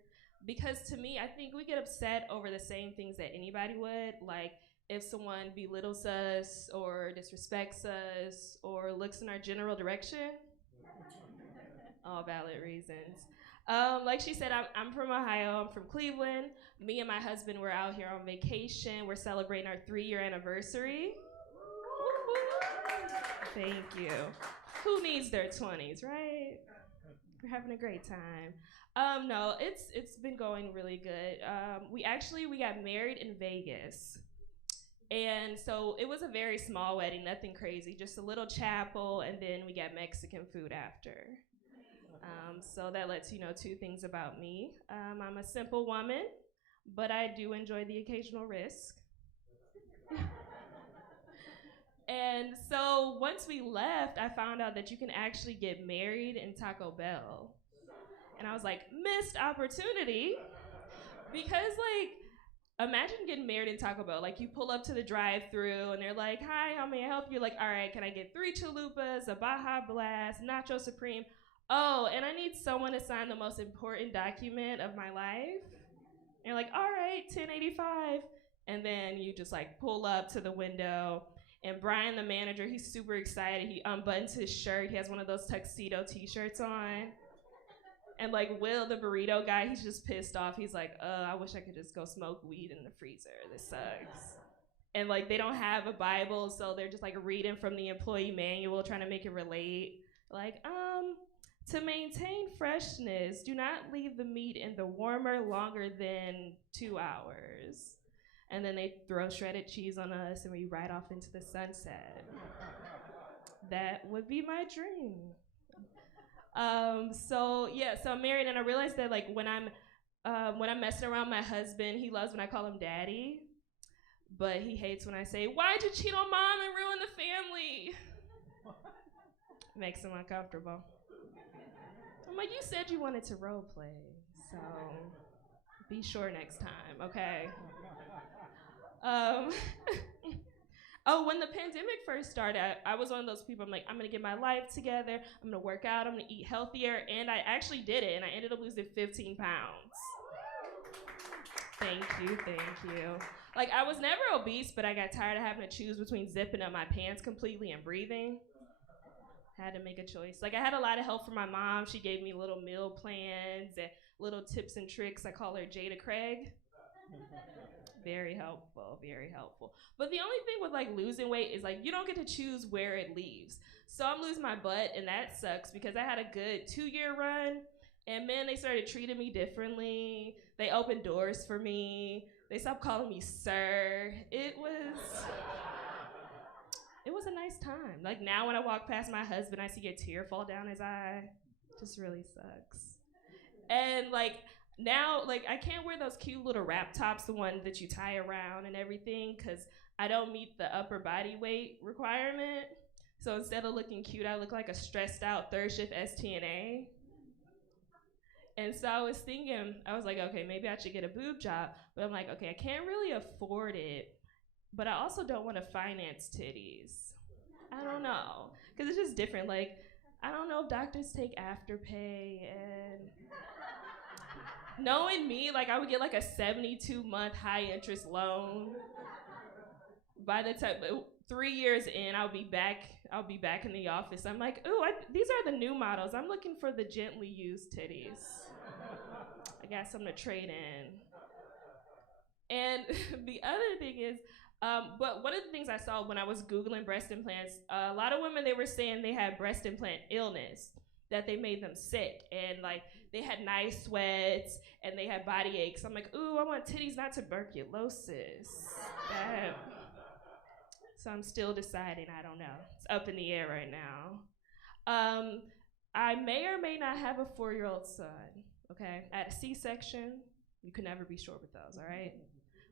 Because to me, I think we get upset over the same things that anybody would. Like if someone belittles us or disrespects us or looks in our general direction. All valid reasons. Like she said, I'm from Ohio. I'm from Cleveland. Me and my husband were out here on vacation. We're celebrating our 3-year anniversary. Thank you. Who needs their 20s, right? We're having a great time. No, it's been going really good. We got married in Vegas. And so it was a very small wedding, nothing crazy, just a little chapel, and then we got Mexican food after. So that lets you know 2 things about me. I'm a simple woman, but I do enjoy the occasional risk. And so once we left, I found out that you can actually get married in Taco Bell. And I was like, missed opportunity. Because imagine getting married in Taco Bell. Like you pull up to the drive-thru and they're like, hi, how may I help you? Like, all right, can I get 3 chalupas, a Baja Blast, Nacho Supreme? Oh, and I need someone to sign the most important document of my life. And you're like, all right, $10.85. And then you just pull up to the window. And Brian, the manager, he's super excited. He unbuttons his shirt. He has one of those tuxedo t-shirts on. And Will, the burrito guy, he's just pissed off. He's like, I wish I could just go smoke weed in the freezer. This sucks. And they don't have a Bible, so they're just reading from the employee manual, trying to make it relate. To maintain freshness, do not leave the meat in the warmer longer than 2 hours. And then they throw shredded cheese on us and we ride off into the sunset. That would be my dream. So I'm married, and I realized that when I'm messing around my husband, he loves when I call him daddy, but he hates when I say, why'd you cheat on mom and ruin the family? Makes him uncomfortable. I'm like, you said you wanted to role play, so be sure next time, okay? When the pandemic first started, I was one of those people, I'm like, I'm gonna get my life together, I'm gonna work out, I'm gonna eat healthier, and I actually did it, and I ended up losing 15 pounds. Thank you. I was never obese, but I got tired of having to choose between zipping up my pants completely and breathing. Had to make a choice. I had a lot of help from my mom. She gave me little meal plans and little tips and tricks. I call her Jada Craig. Very helpful. But the only thing with losing weight is you don't get to choose where it leaves. So I'm losing my butt, and that sucks because I had a good 2-year run, and man, they started treating me differently. They opened doors for me. They stopped calling me sir. It was a nice time. Now when I walk past my husband, I see a tear fall down his eye. Just really sucks. And now, I can't wear those cute little wrap tops, the one that you tie around and everything, because I don't meet the upper body weight requirement. So instead of looking cute, I look like a stressed out third shift STNA. And so I was thinking, I was like, okay, maybe I should get a boob job. But I'm like, okay, I can't really afford it, but I also don't want to finance titties. I don't know, because it's just different. I don't know if doctors take Afterpay, and knowing me, I would get a 72-month high interest loan. by the time 3 years in, I'll be back in the office. I'm like, ooh, these are the new models. I'm looking for the gently used titties. I got some to trade in. And the other thing is, but one of the things I saw when I was Googling breast implants, a lot of women, they were saying they had breast implant illness, that they made them sick, and like they had nice sweats and they had body aches. I'm like, ooh, I want titties, not tuberculosis. So I'm still deciding, I don't know. It's up in the air right now. I may or may not have a 4-year-old son, okay? I had a C-section. You can never be sure with those, all right?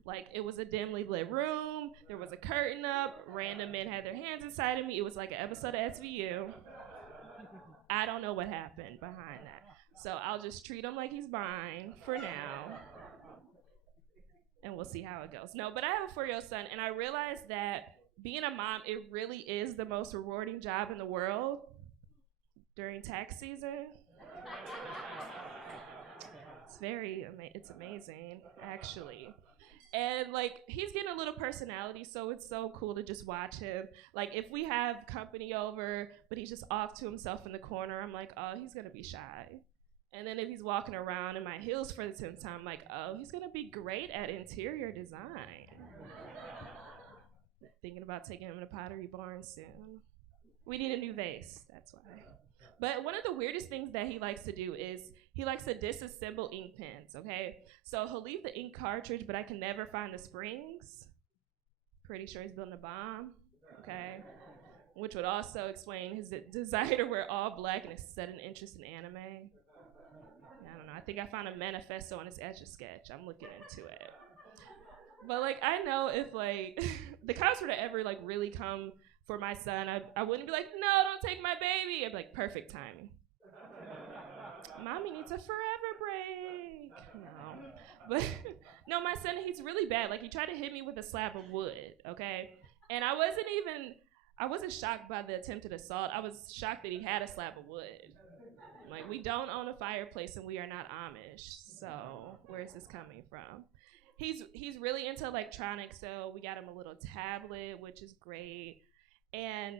Like, it was a dimly lit room, there was a curtain up, random men had their hands inside of me. It was like an episode of SVU. I don't know what happened behind that. So I'll just treat him like he's mine for now. And we'll see how it goes. No, but I have a 4-year-old son, and I realized that being a mom, it really is the most rewarding job in the world during tax season. It's amazing, actually. And like, he's getting a little personality, so it's so cool to just watch him. Like, if we have company over, but he's just off to himself in the corner, I'm like, oh, he's gonna be shy. And then if he's walking around in my heels for the 10th time, I'm like, oh, he's gonna be great at interior design. Thinking about taking him to Pottery Barn soon. We need a new vase, that's why. But one of the weirdest things that he likes to do is he likes to disassemble ink pens, okay? So he'll leave the ink cartridge, but I can never find the springs. Pretty sure he's building a bomb, okay? Which would also explain his desire to wear all black and his sudden interest in anime. I don't know, I think I found a manifesto on his Etch-a-Sketch. I'm looking into it. But like, I know if like, the cops were to ever like really come for my son, I wouldn't be like, no, don't take my baby. I'd be like, perfect timing. Mommy needs a forever break. No. But no, my son, he's really bad. Like, he tried to hit me with a slab of wood, okay? And I wasn't shocked by the attempted assault. I was shocked that he had a slab of wood. Like, we don't own a fireplace and we are not Amish. So where is this coming from? He's really into electronics, so we got him a little tablet, which is great. And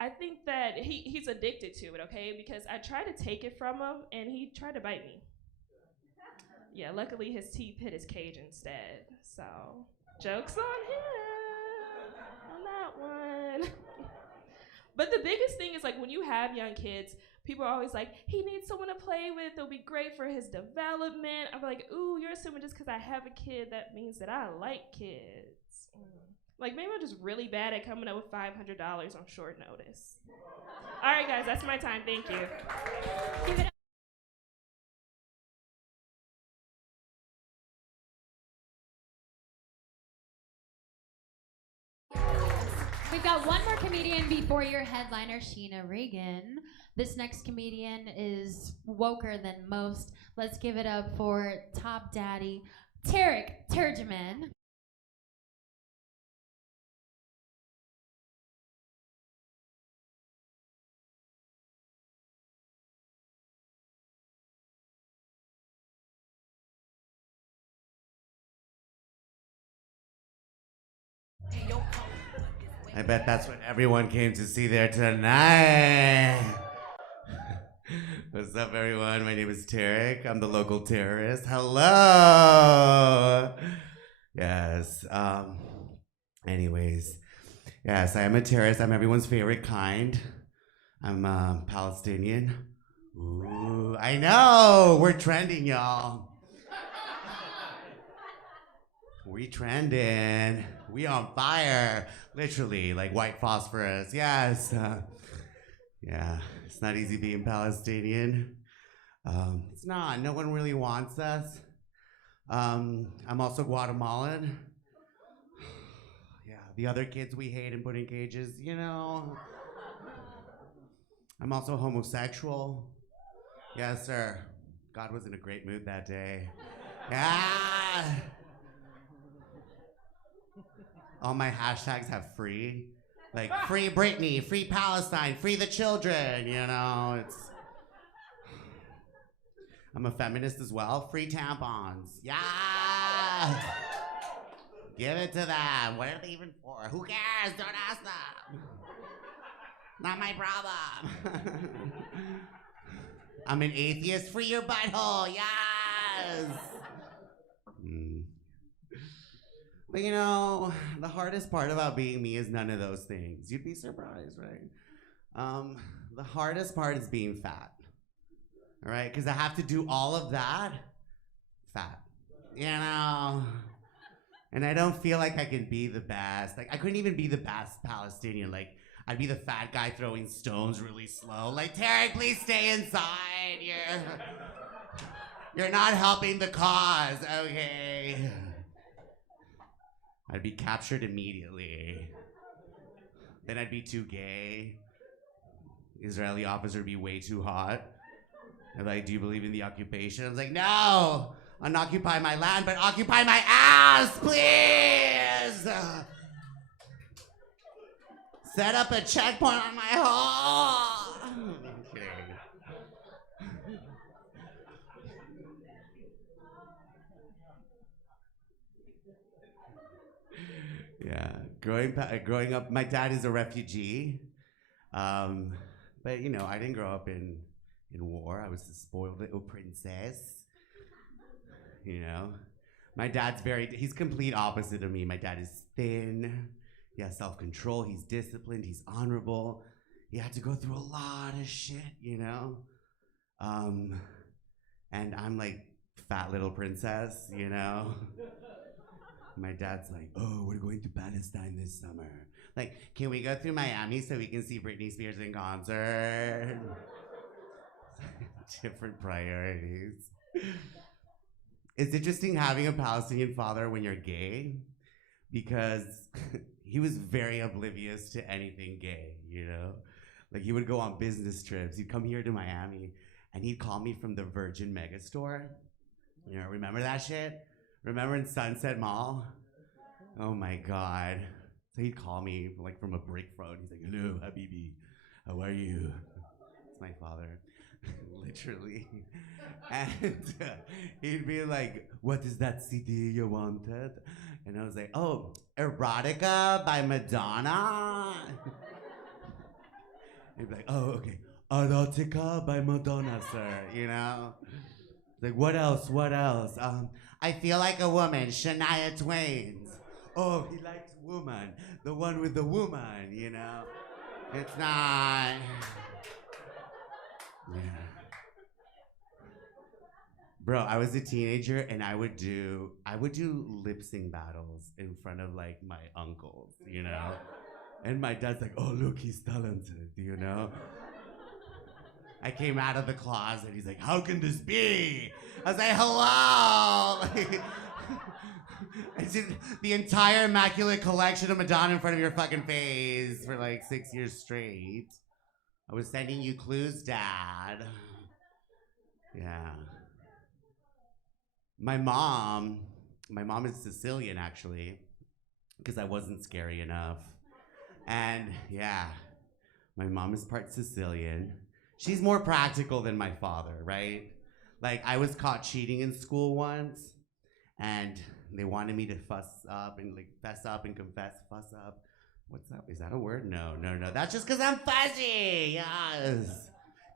I think that he's addicted to it, okay? Because I tried to take it from him, and he tried to bite me. Yeah, luckily his teeth hit his cage instead. So, joke's on him on that one. But the biggest thing is, like, when you have young kids, people are always like, he needs someone to play with. It'll be great for his development. I'm like, ooh, you're assuming just because I have a kid, that means that I like kids. Like, maybe I'm just really bad at coming up with $500 on short notice. All right, guys, that's my time. Thank you. Give it up. We've got one more comedian before your headliner, Sheena Reagan. This next comedian is woker than most. Let's give it up for Top Daddy, Tarek Turjman. I bet that's what everyone came to see there tonight. What's up, everyone? My name is Tarek. I'm the local terrorist. Hello. Yes. Anyways, yes, I am a terrorist. I'm everyone's favorite kind. I'm Palestinian. Ooh, I know. We're trending, y'all. We trending. We on fire. Literally, like white phosphorus. Yes. Yeah, it's not easy being Palestinian. It's not. No one really wants us. I'm also Guatemalan. Yeah, the other kids we hate and put in cages, you know. I'm also homosexual. Yes, sir. God was in a great mood that day. Yeah. All my hashtags have free. Like, free Britney, free Palestine, free the children, you know, it's... I'm a feminist as well. Free tampons. Yeah! Give it to them. What are they even for? Who cares? Don't ask them. Not my problem. I'm an atheist for your butthole. Yes. But you know, the hardest part about being me is none of those things. You'd be surprised, right? The hardest part is being fat. All right? Because I have to do all of that fat. You know? And I don't feel like I can be the best. Like, I couldn't even be the best Palestinian. Like, I'd be the fat guy throwing stones really slow. Like, Tarek, please stay inside. You're not helping the cause, okay? I'd be captured immediately. Then I'd be too gay. Israeli officer would be way too hot. They're like, do you believe in the occupation? I was like, no! Unoccupy my land, but occupy my ass, please! Set up a checkpoint on my hole! I'm kidding. Yeah, growing up, my dad is a refugee. But you know, I didn't grow up in war. I was a spoiled little princess. You know, my dad's he's complete opposite of me. My dad is thin. He has self-control. He's disciplined. He's honorable. He had to go through a lot of shit, you know. And I'm like fat little princess, you know. My dad's like, oh, we're going to Palestine this summer. Like, can we go through Miami so we can see Britney Spears in concert? Different priorities. It's interesting having a Palestinian father when you're gay, because he was very oblivious to anything gay, you know? Like, he would go on business trips. He'd come here to Miami, and he'd call me from the Virgin Megastore. You know, remember that shit? Remember in Sunset Mall? Oh my God. So he'd call me like from a brick road. He's like, hello, Habibi, how are you? It's my father, literally. And he'd be like, what is that CD you wanted? And I was like, oh, Erotica by Madonna. He'd be like, oh, okay, Erotica by Madonna, sir, you know? Like, what else? What else? I Feel Like a Woman, Shania Twain's. Oh, he likes woman, the one with the woman, you know? It's not. Yeah. Bro, I was a teenager and I would do lip sync battles in front of like my uncles, you know? And my dad's like, oh, look, he's talented, you know? I came out of the closet. He's like, how can this be? I was like, hello. I did the entire immaculate collection of Madonna in front of your fucking face for like 6 years straight. I was sending you clues, Dad. Yeah. My mom is Sicilian, actually, because I wasn't scary enough. And yeah, my mom is part Sicilian. She's more practical than my father, right? Like, I was caught cheating in school once, and they wanted me to fess up and confess. Fuss up. What's that? Is that a word? No. That's just because I'm fuzzy. Yes.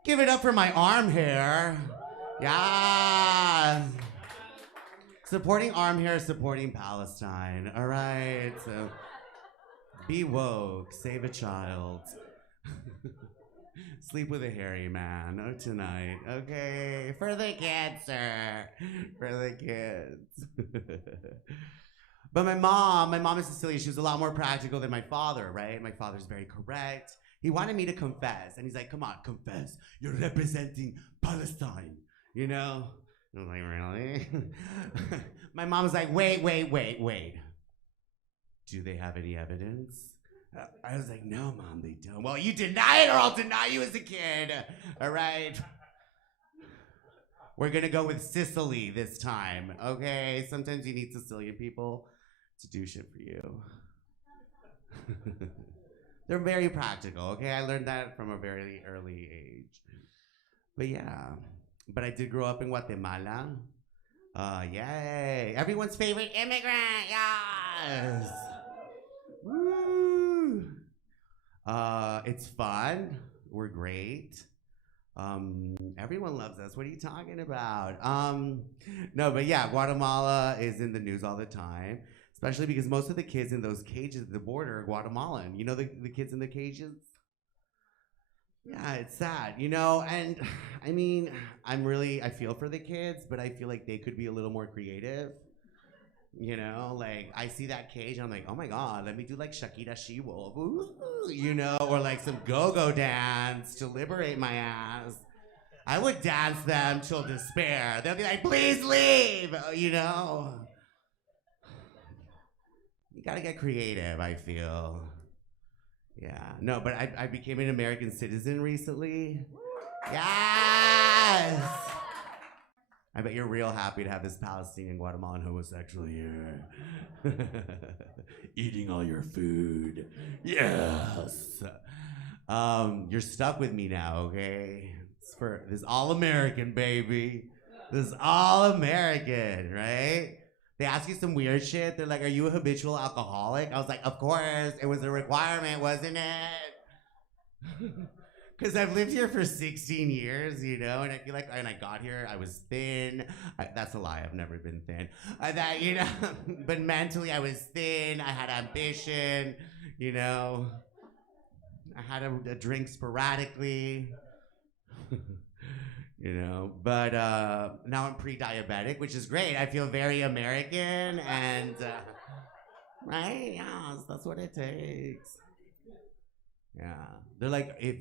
Give it up for my arm hair. Yes. Supporting arm hair, supporting Palestine. All right. So be woke. Save a child. Sleep with a hairy man tonight, okay? For the kids, sir. For the kids. But my mom is Sicilian. She was a lot more practical than my father, right? My father's very correct. He wanted me to confess. And he's like, come on, confess. You're representing Palestine, you know? I was like, really? My mom was like, wait. Do they have any evidence? I was like, no, Mom, they don't. Well, you deny it or I'll deny you as a kid. All right? We're going to go with Sicily this time, okay? Sometimes you need Sicilian people to do shit for you. They're very practical, okay? I learned that from a very early age. But yeah. But I did grow up in Guatemala. Yay! Everyone's favorite immigrant. Yes. Woo! It's fun. We're great. Everyone loves us. What are you talking about? No, but yeah, Guatemala is in the news all the time, especially because most of the kids in those cages at the border are Guatemalan. You know the kids in the cages? Yeah, it's sad, you know, and I mean, I feel for the kids, but I feel like they could be a little more creative. You know, like I see that cage, and I'm like, oh my god, let me do like Shakira She-Wolf, ooh, you know, or like some go-go dance to liberate my ass. I would dance them till despair. They'll be like, please leave, you know. You gotta get creative, I feel. Yeah, no, but I became an American citizen recently. Yes! I bet you're real happy to have this Palestinian Guatemalan homosexual here. Eating all your food. Yes. You're stuck with me now, okay? It's for this all-American, baby. This all-American, right? They ask you some weird shit. They're like, are you a habitual alcoholic? I was like, of course. It was a requirement, wasn't it? Because I've lived here for 16 years, you know, and I feel like when I got here, I was thin. That's a lie. I've never been thin. You know, but mentally I was thin. I had ambition, you know. I had a drink sporadically, you know. But now I'm pre-diabetic, which is great. I feel very American, and right? Yes, that's what it takes. Yeah, they're like, if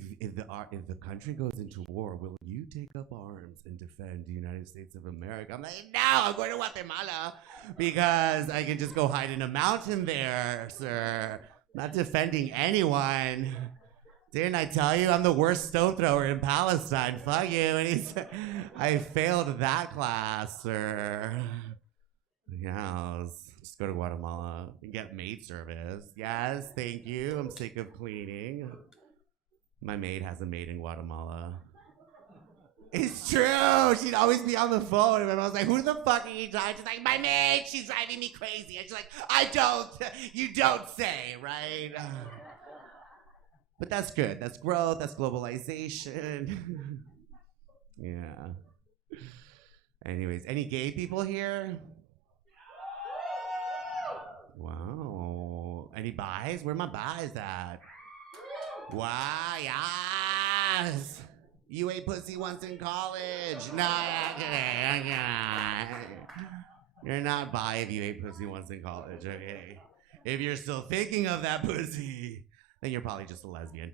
the country goes into war, will you take up arms and defend the United States of America? I'm like, no, I'm going to Guatemala because I can just go hide in a mountain there, sir. Not defending anyone. Didn't I tell you I'm the worst stone thrower in Palestine? Fuck you. And he said, I failed that class, sir. Yeah, just go to Guatemala and get maid service. Yes, thank you. I'm sick of cleaning. My maid has a maid in Guatemala. It's true. She'd always be on the phone, and I was like, "Who the fuck are you driving?" She's like, "My maid. She's driving me crazy." And she's like, You don't say, right?" But that's good. That's growth. That's globalization. Yeah. Anyways, any gay people here? Wow. Any buys? Where my buys at? Wow, yes. You ate pussy once in college. No, I'm kidding. You're not bi if you ate pussy once in college, okay? If you're still thinking of that pussy, then you're probably just a lesbian.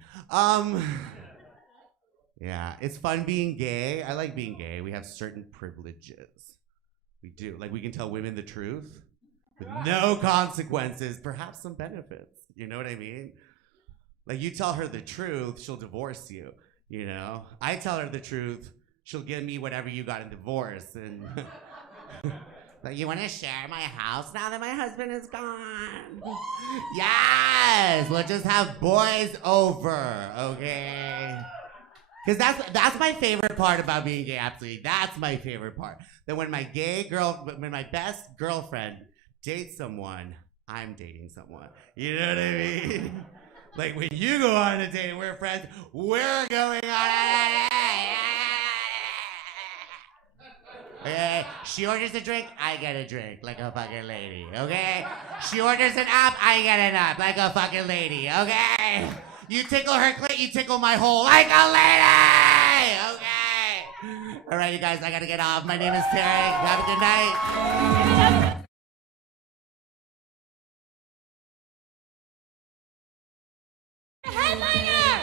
Yeah, it's fun being gay. I like being gay. We have certain privileges. We do. Like, we can tell women the truth with no consequences, perhaps some benefits. You know what I mean? Like, you tell her the truth, she'll divorce you, you know? I tell her the truth, she'll give me whatever you got in divorce. And like, you want to share my house now that my husband is gone? Yes! We'll just have boys over, okay? Because that's my favorite part about being gay, absolutely. That's my favorite part. That when my best girlfriend dates someone, I'm dating someone. You know what I mean? Like, when you go on a date and we're friends, we're going on a date. Okay? She orders a drink, I get a drink, like a fucking lady, okay? She orders an up, I get an up, like a fucking lady, okay? You tickle her clit, you tickle my hole, like a lady, okay? All right, you guys, I gotta get off. My name is Tarek. Have a good night. Headliner!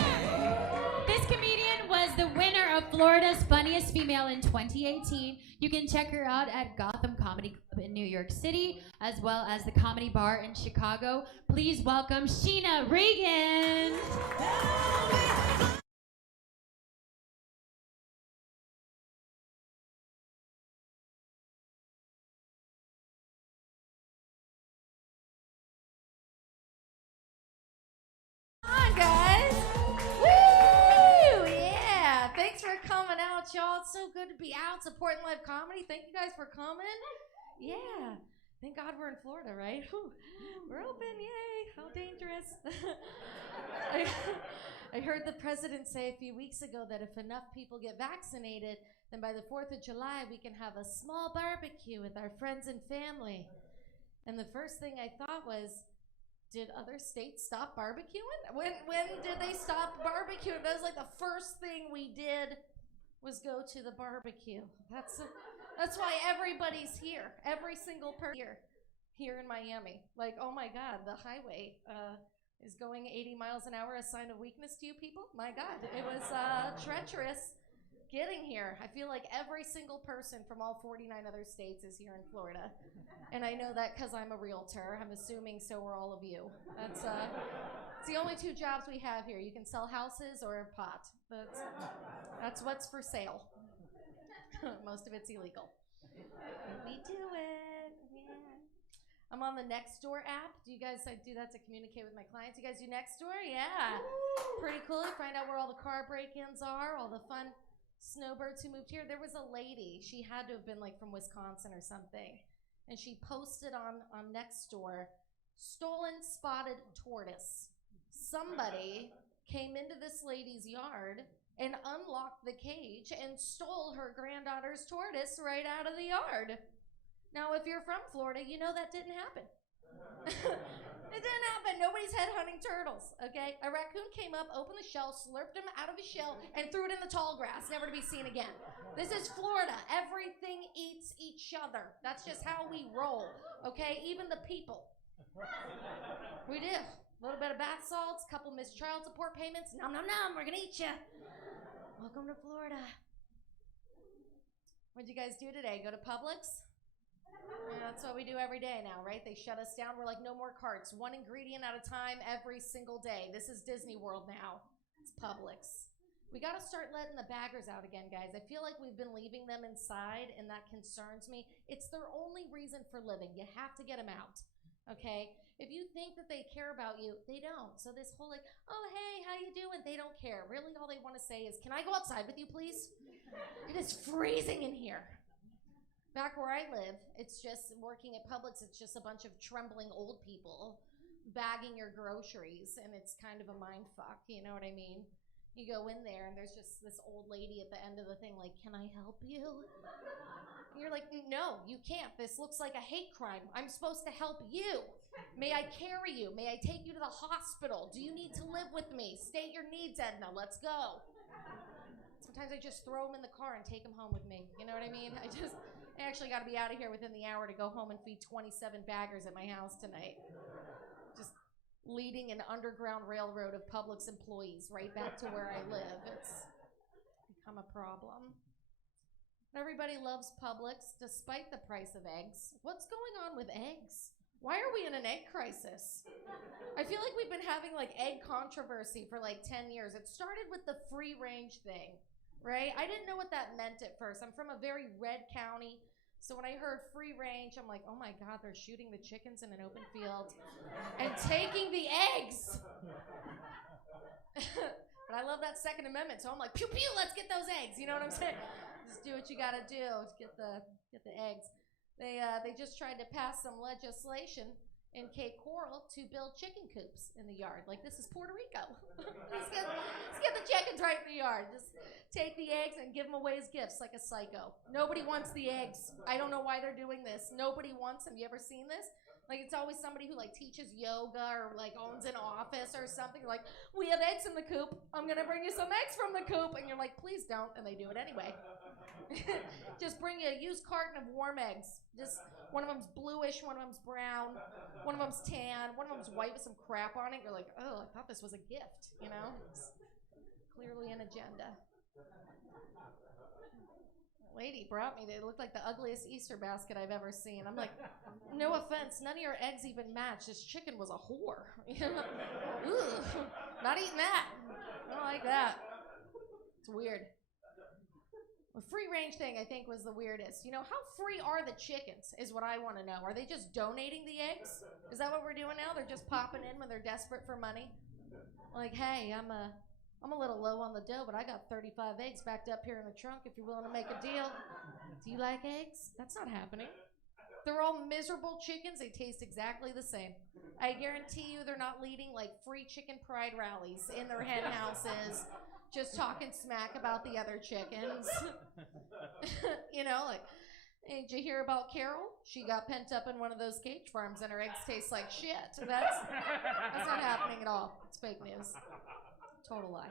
This comedian was the winner of Florida's Funniest Female in 2018. You can check her out at Gotham Comedy Club in New York City, as well as the Comedy Bar in Chicago. Please welcome Sheena Reagan. On, guys. Woo! Yeah. Thanks for coming out, y'all. It's so good to be out supporting live comedy. Thank you guys for coming. Yeah. Thank God we're in Florida, right? Whew. We're open, yay. How dangerous. I heard the president say a few weeks ago that if enough people get vaccinated, then by the 4th of July, we can have a small barbecue with our friends and family. And the first thing I thought was, did other states stop barbecuing? When did they stop barbecuing? That was like the first thing we did was go to the barbecue. That's why everybody's here. Every single person here in Miami. Like, oh my God, the highway is going 80 miles an hour a sign of weakness to you people? My God, it was treacherous getting here. I feel like every single person from all 49 other states is here in Florida. And I know that because I'm a realtor. I'm assuming so are all of you. It's the only two jobs we have here. You can sell houses or a pot. That's what's for sale. Most of it's illegal. We do it. Yeah. I'm on the Nextdoor app. Do you guys do that to communicate with my clients? You guys do Nextdoor? Yeah. Pretty cool. You find out where all the car break-ins are, all the fun snowbirds who moved here. There was a lady. She had to have been like from Wisconsin or something. And she posted on Nextdoor, stolen spotted tortoise. Somebody came into this lady's yard and unlocked the cage and stole her granddaughter's tortoise right out of the yard. Now, if you're from Florida, you know that didn't happen. It didn't happen. Nobody's headhunting turtles, okay? A raccoon came up, opened the shell, slurped him out of his shell, and threw it in the tall grass, never to be seen again. This is Florida. Everything eats each other. That's just how we roll, okay? Even the people. We do. A little bit of bath salts, couple missed child support payments. Nom, nom, nom, we're gonna eat you. Welcome to Florida. What'd you guys do today? Go to Publix? Yeah, that's what we do every day now, right? They shut us down. We're like, no more carts. One ingredient at a time every single day. This is Disney World now. It's Publix. We got to start letting the baggers out again, guys. I feel like we've been leaving them inside, and that concerns me. It's their only reason for living. You have to get them out, okay? If you think that they care about you, they don't. So this whole like, oh, hey, how you doing? They don't care. Really, all they want to say is, can I go outside with you, please? It is freezing in here. Back where I live, it's just working at Publix, it's just a bunch of trembling old people bagging your groceries, and it's kind of a mind fuck, you know what I mean? You go in there, and there's just this old lady at the end of the thing like, can I help you? And you're like, no, you can't. This looks like a hate crime. I'm supposed to help you. May I carry you? May I take you to the hospital? Do you need to live with me? State your needs, Edna. Let's go. Sometimes I just throw them in the car and take them home with me. You know what I mean? I actually got to be out of here within the hour to go home and feed 27 baggers at my house tonight. Just leading an underground railroad of Publix employees right back to where I live. It's become a problem. Everybody loves Publix despite the price of eggs. What's going on with eggs? Why are we in an egg crisis? I feel like we've been having like egg controversy for like 10 years. It started with the free range thing. Right? I didn't know what that meant at first. I'm from a very red county. So when I heard free range, I'm like, oh my God, they're shooting the chickens in an open field and taking the eggs. But I love that Second Amendment. So I'm like, pew, pew, let's get those eggs. You know what I'm saying? Just do what you got to do to get the eggs. They just tried to pass some legislation in Cape Coral to build chicken coops in the yard. Like, this is Puerto Rico. let's get the chickens right in the yard. Just take the eggs and give them away as gifts like a psycho. Nobody wants the eggs. I don't know why they're doing this. Nobody wants them. You ever seen this? Like, it's always somebody who, like, teaches yoga or, like, owns an office or something. Like, we have eggs in the coop. I'm going to bring you some eggs from the coop. And you're like, please don't. And they do it anyway. Just bring you a used carton of warm eggs. Just one of them's bluish, one of them's brown, one of them's tan, one of them's white with some crap on it. You're like, oh, I thought this was a gift, you know? It's clearly an agenda. The lady brought me, they looked like the ugliest Easter basket I've ever seen. I'm like, no offense, none of your eggs even match. This chicken was a whore. Ugh, not eating that. I don't like that. It's weird. The free range thing, I think, was the weirdest. You know, how free are the chickens is what I want to know. Are they just donating the eggs? Is that what we're doing now? They're just popping in when they're desperate for money? Like, hey, I'm a I'm a little low on the dough, but I got 35 eggs backed up here in the trunk if you're willing to make a deal. Do you like eggs? That's not happening. They're all miserable chickens. They taste exactly the same. I guarantee you they're not leading like free chicken pride rallies in their hen houses, just talking smack about the other chickens. You know, like, hey, did you hear about Carol? She got pent up in one of those cage farms and her eggs taste like shit. That's not happening at all. It's fake news. Total lie.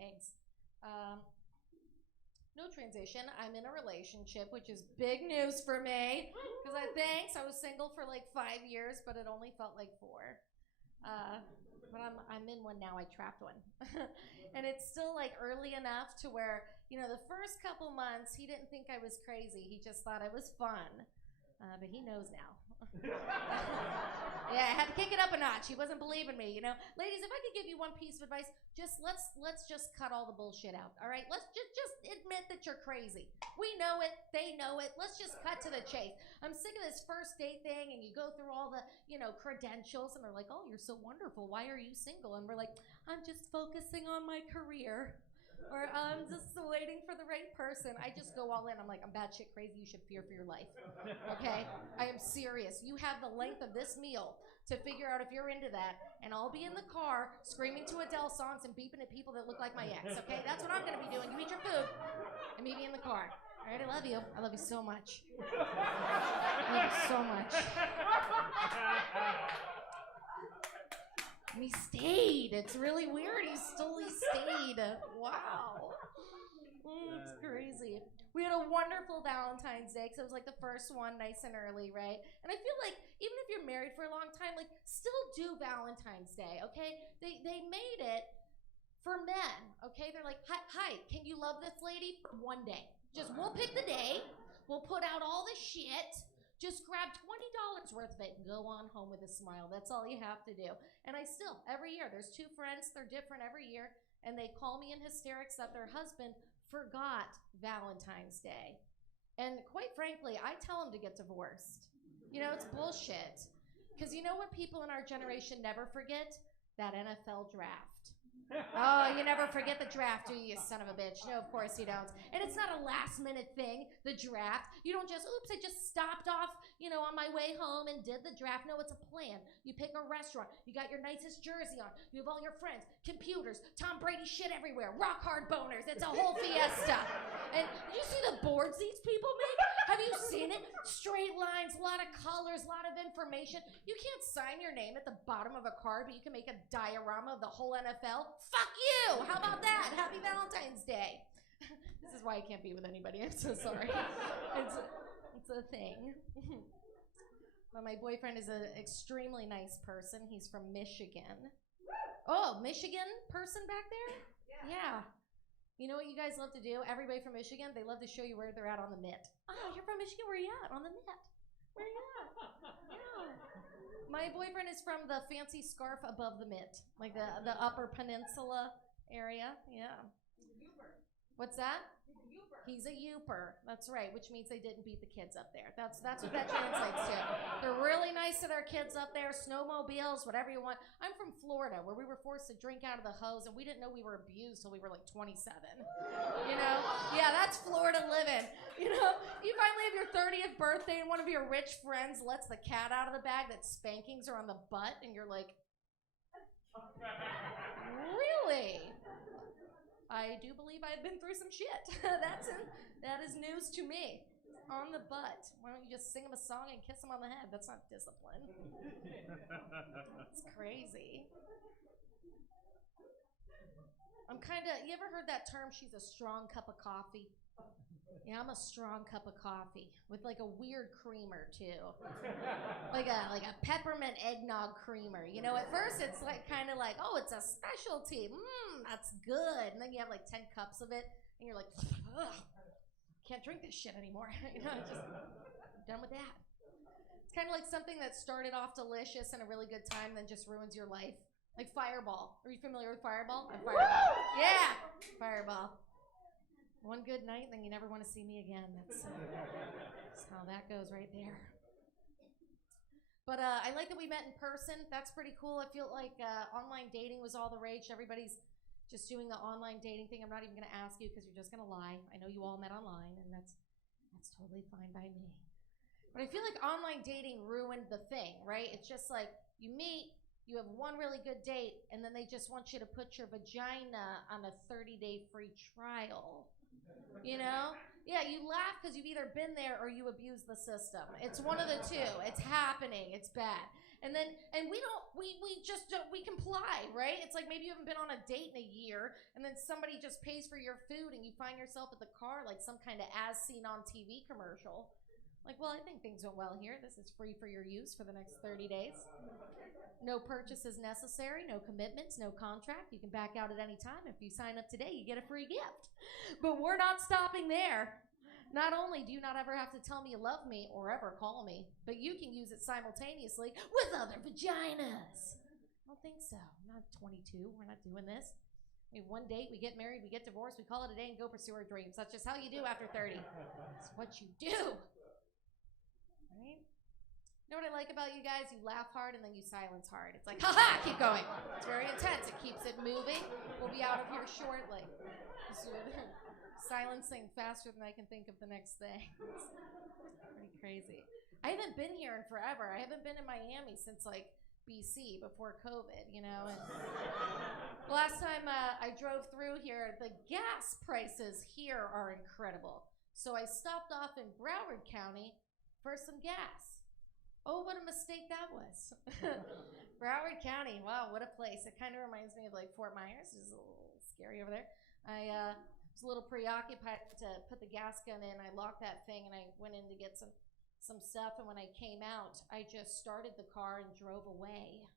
Eggs. No transition. I'm in a relationship, which is big news for me. Because I was single for like 5 years, but it only felt like 4. But I'm in one now. I trapped one. And it's still like early enough to where, you know, the first couple months, he didn't think I was crazy. He just thought I was fun. But he knows now. Yeah, I had to kick it up a notch. He wasn't believing me, you know. Ladies, if I could give you one piece of advice, just let's just cut all the bullshit out. All right, let's just admit that you're crazy. We know it, they know it. Let's just cut to the chase. I'm sick of this first date thing, and you go through all the, you know, credentials, and they're like, oh, you're so wonderful. Why are you single? And we're like, I'm just focusing on my career. Or I'm just waiting for the right person. I just go all in. I'm like, I'm batshit crazy. You should fear for your life. Okay? I am serious. You have the length of this meal to figure out if you're into that, and I'll be in the car screaming to Adele songs and beeping at people that look like my ex. Okay? That's what I'm going to be doing. You eat your food and meet me in the car. All right? I love you. I love you so much. I love you so much. And he stayed. It's really weird. He stayed. Wow. It's crazy. We had a wonderful Valentine's Day because it was like the first one, nice and early, right? And I feel like even if you're married for a long time, like still do Valentine's Day, okay? They made it for men, okay? They're like, hi, can you love this lady for one day? Just we'll pick the day. We'll put out all the shit. Just grab $20 worth of it and go on home with a smile. That's all you have to do. And I still, every year, there's 2 friends, they're different every year, and they call me in hysterics that their husband forgot Valentine's Day. And quite frankly, I tell them to get divorced. You know, it's bullshit. Because you know what people in our generation never forget? That NFL draft. Oh, you never forget the draft, do you son of a bitch? No, of course you don't. And it's not a last-minute thing, the draft. You don't just, oops, I just stopped off, you know, on my way home and did the draft. No, it's a plan. You pick a restaurant. You got your nicest jersey on. You have all your friends, computers, Tom Brady shit everywhere, rock-hard boners. It's a whole fiesta. And you see the boards these people make? Have you seen it? Straight lines, a lot of colors, a lot of information. You can't sign your name at the bottom of a card, but you can make a diorama of the whole NFL. Fuck you! How about that? Happy Valentine's Day. This is why I can't be with anybody. I'm so sorry. It's a thing. But my boyfriend is an extremely nice person. He's from Michigan. Oh, Michigan person back there? Yeah. You know what you guys love to do? Everybody from Michigan, they love to show you where they're at on the mitt. Oh, you're from Michigan? Where are you at? On the mitt. Where are you at? Yeah. My boyfriend is from the fancy scarf above the mitt, like the upper peninsula area. Yeah. What's that? He's a Youper. That's right, which means they didn't beat the kids up there. That's what that translates to. They're really nice to their kids up there, snowmobiles, whatever you want. I'm from Florida, where we were forced to drink out of the hose, and we didn't know we were abused till we were like 27. You know? Yeah, that's Florida living. You know? You finally have your 30th birthday, and one of your rich friends lets the cat out of the bag that spankings are on the butt, and you're like, really? I do believe I've been through some shit. That is news to me. On the butt. Why don't you just sing him a song and kiss him on the head? That's not discipline. It's crazy. You ever heard that term, she's a strong cup of coffee? Yeah, I'm a strong cup of coffee with like a weird creamer too, like a peppermint eggnog creamer. You know, at first it's like kind of like, oh, it's a specialty. That's good. And then you have like 10 cups of it, and you're like, ugh, can't drink this shit anymore. You know, just done with that. It's kind of like something that started off delicious and a really good time, then just ruins your life. Like Fireball. Are you familiar with Fireball? I'm Fireball. Yeah, Fireball. One good night, then you never want to see me again. That's how that goes right there. But I like that we met in person. That's pretty cool. I feel like online dating was all the rage. Everybody's just doing the online dating thing. I'm not even going to ask you because you're just going to lie. I know you all met online, and that's totally fine by me. But I feel like online dating ruined the thing, right? It's just like you meet, you have one really good date, and then they just want you to put your vagina on a 30-day free trial. You know? Yeah, you laugh because you've either been there or you abuse the system. It's one of the two. It's happening. It's bad. And we comply, right? It's like maybe you haven't been on a date in a year, and then somebody just pays for your food, and you find yourself at the car like some kind of as seen on TV commercial. Like, well, I think things went well here. This is free for your use for the next 30 days. No purchases necessary, no commitments, no contract. You can back out at any time. If you sign up today, you get a free gift. But we're not stopping there. Not only do you not ever have to tell me you love me or ever call me, but you can use it simultaneously with other vaginas. I don't think so. I'm not 22. We're not doing this. I mean, one date, we get married, we get divorced, we call it a day and go pursue our dreams. That's just how you do after 30. It's what you do. Right? You know what I like about you guys? You laugh hard and then you silence hard. It's like, ha-ha, keep going. It's very intense. It keeps it moving. We'll be out of here shortly. Silencing faster than I can think of the next thing. It's pretty crazy. I haven't been here in forever. I haven't been in Miami since like BC before COVID, you know. And last time I drove through here, the gas prices here are incredible. So I stopped off in Broward County for some gas. Oh, what a mistake that was. Broward County, wow, what a place. It kind of reminds me of like Fort Myers. It's a little scary over there. I was a little preoccupied to put the gas gun in. I locked that thing and I went in to get some stuff. And when I came out, I just started the car and drove away.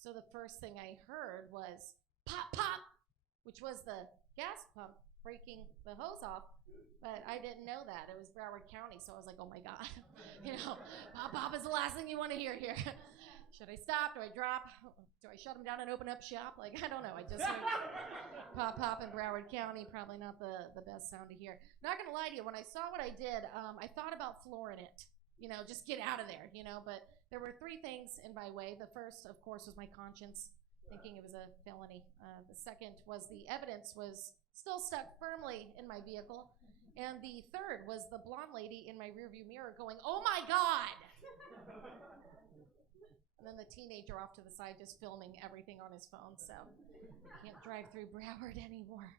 So the first thing I heard was pop, pop, which was the gas pump breaking the hose off. But I didn't know that. It was Broward County. So I was like, oh my God. You know, pop, pop is the last thing you want to hear here. Should I stop? Do I drop? Do I shut them down and open up shop? Like, I don't know. I just heard pop, pop in Broward County. Probably not the best sound to hear. Not going to lie to you. When I saw what I did, I thought about flooring it. You know, just get out of there, you know. But there were three things in my way. The first, of course, was my conscience, thinking it was a felony. The second was the evidence was still stuck firmly in my vehicle. And the third was the blonde lady in my rearview mirror going, oh my God! And then the teenager off to the side just filming everything on his phone, so I can't drive through Broward anymore.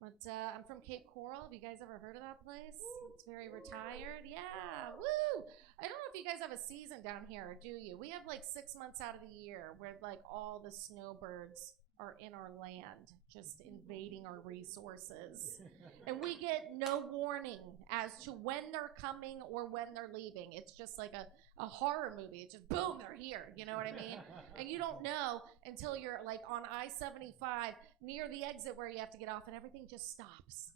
But I'm from Cape Coral. Have you guys ever heard of that place? It's very retired. Yeah, woo! I don't know if you guys have a season down here, do you? We have like 6 months out of the year where like all the snowbirds are in our land, just invading our resources. And we get no warning as to when they're coming or when they're leaving. It's just like a horror movie. It's just boom, they're here. You know what I mean? And you don't know until you're like on I-75 near the exit where you have to get off and everything just stops.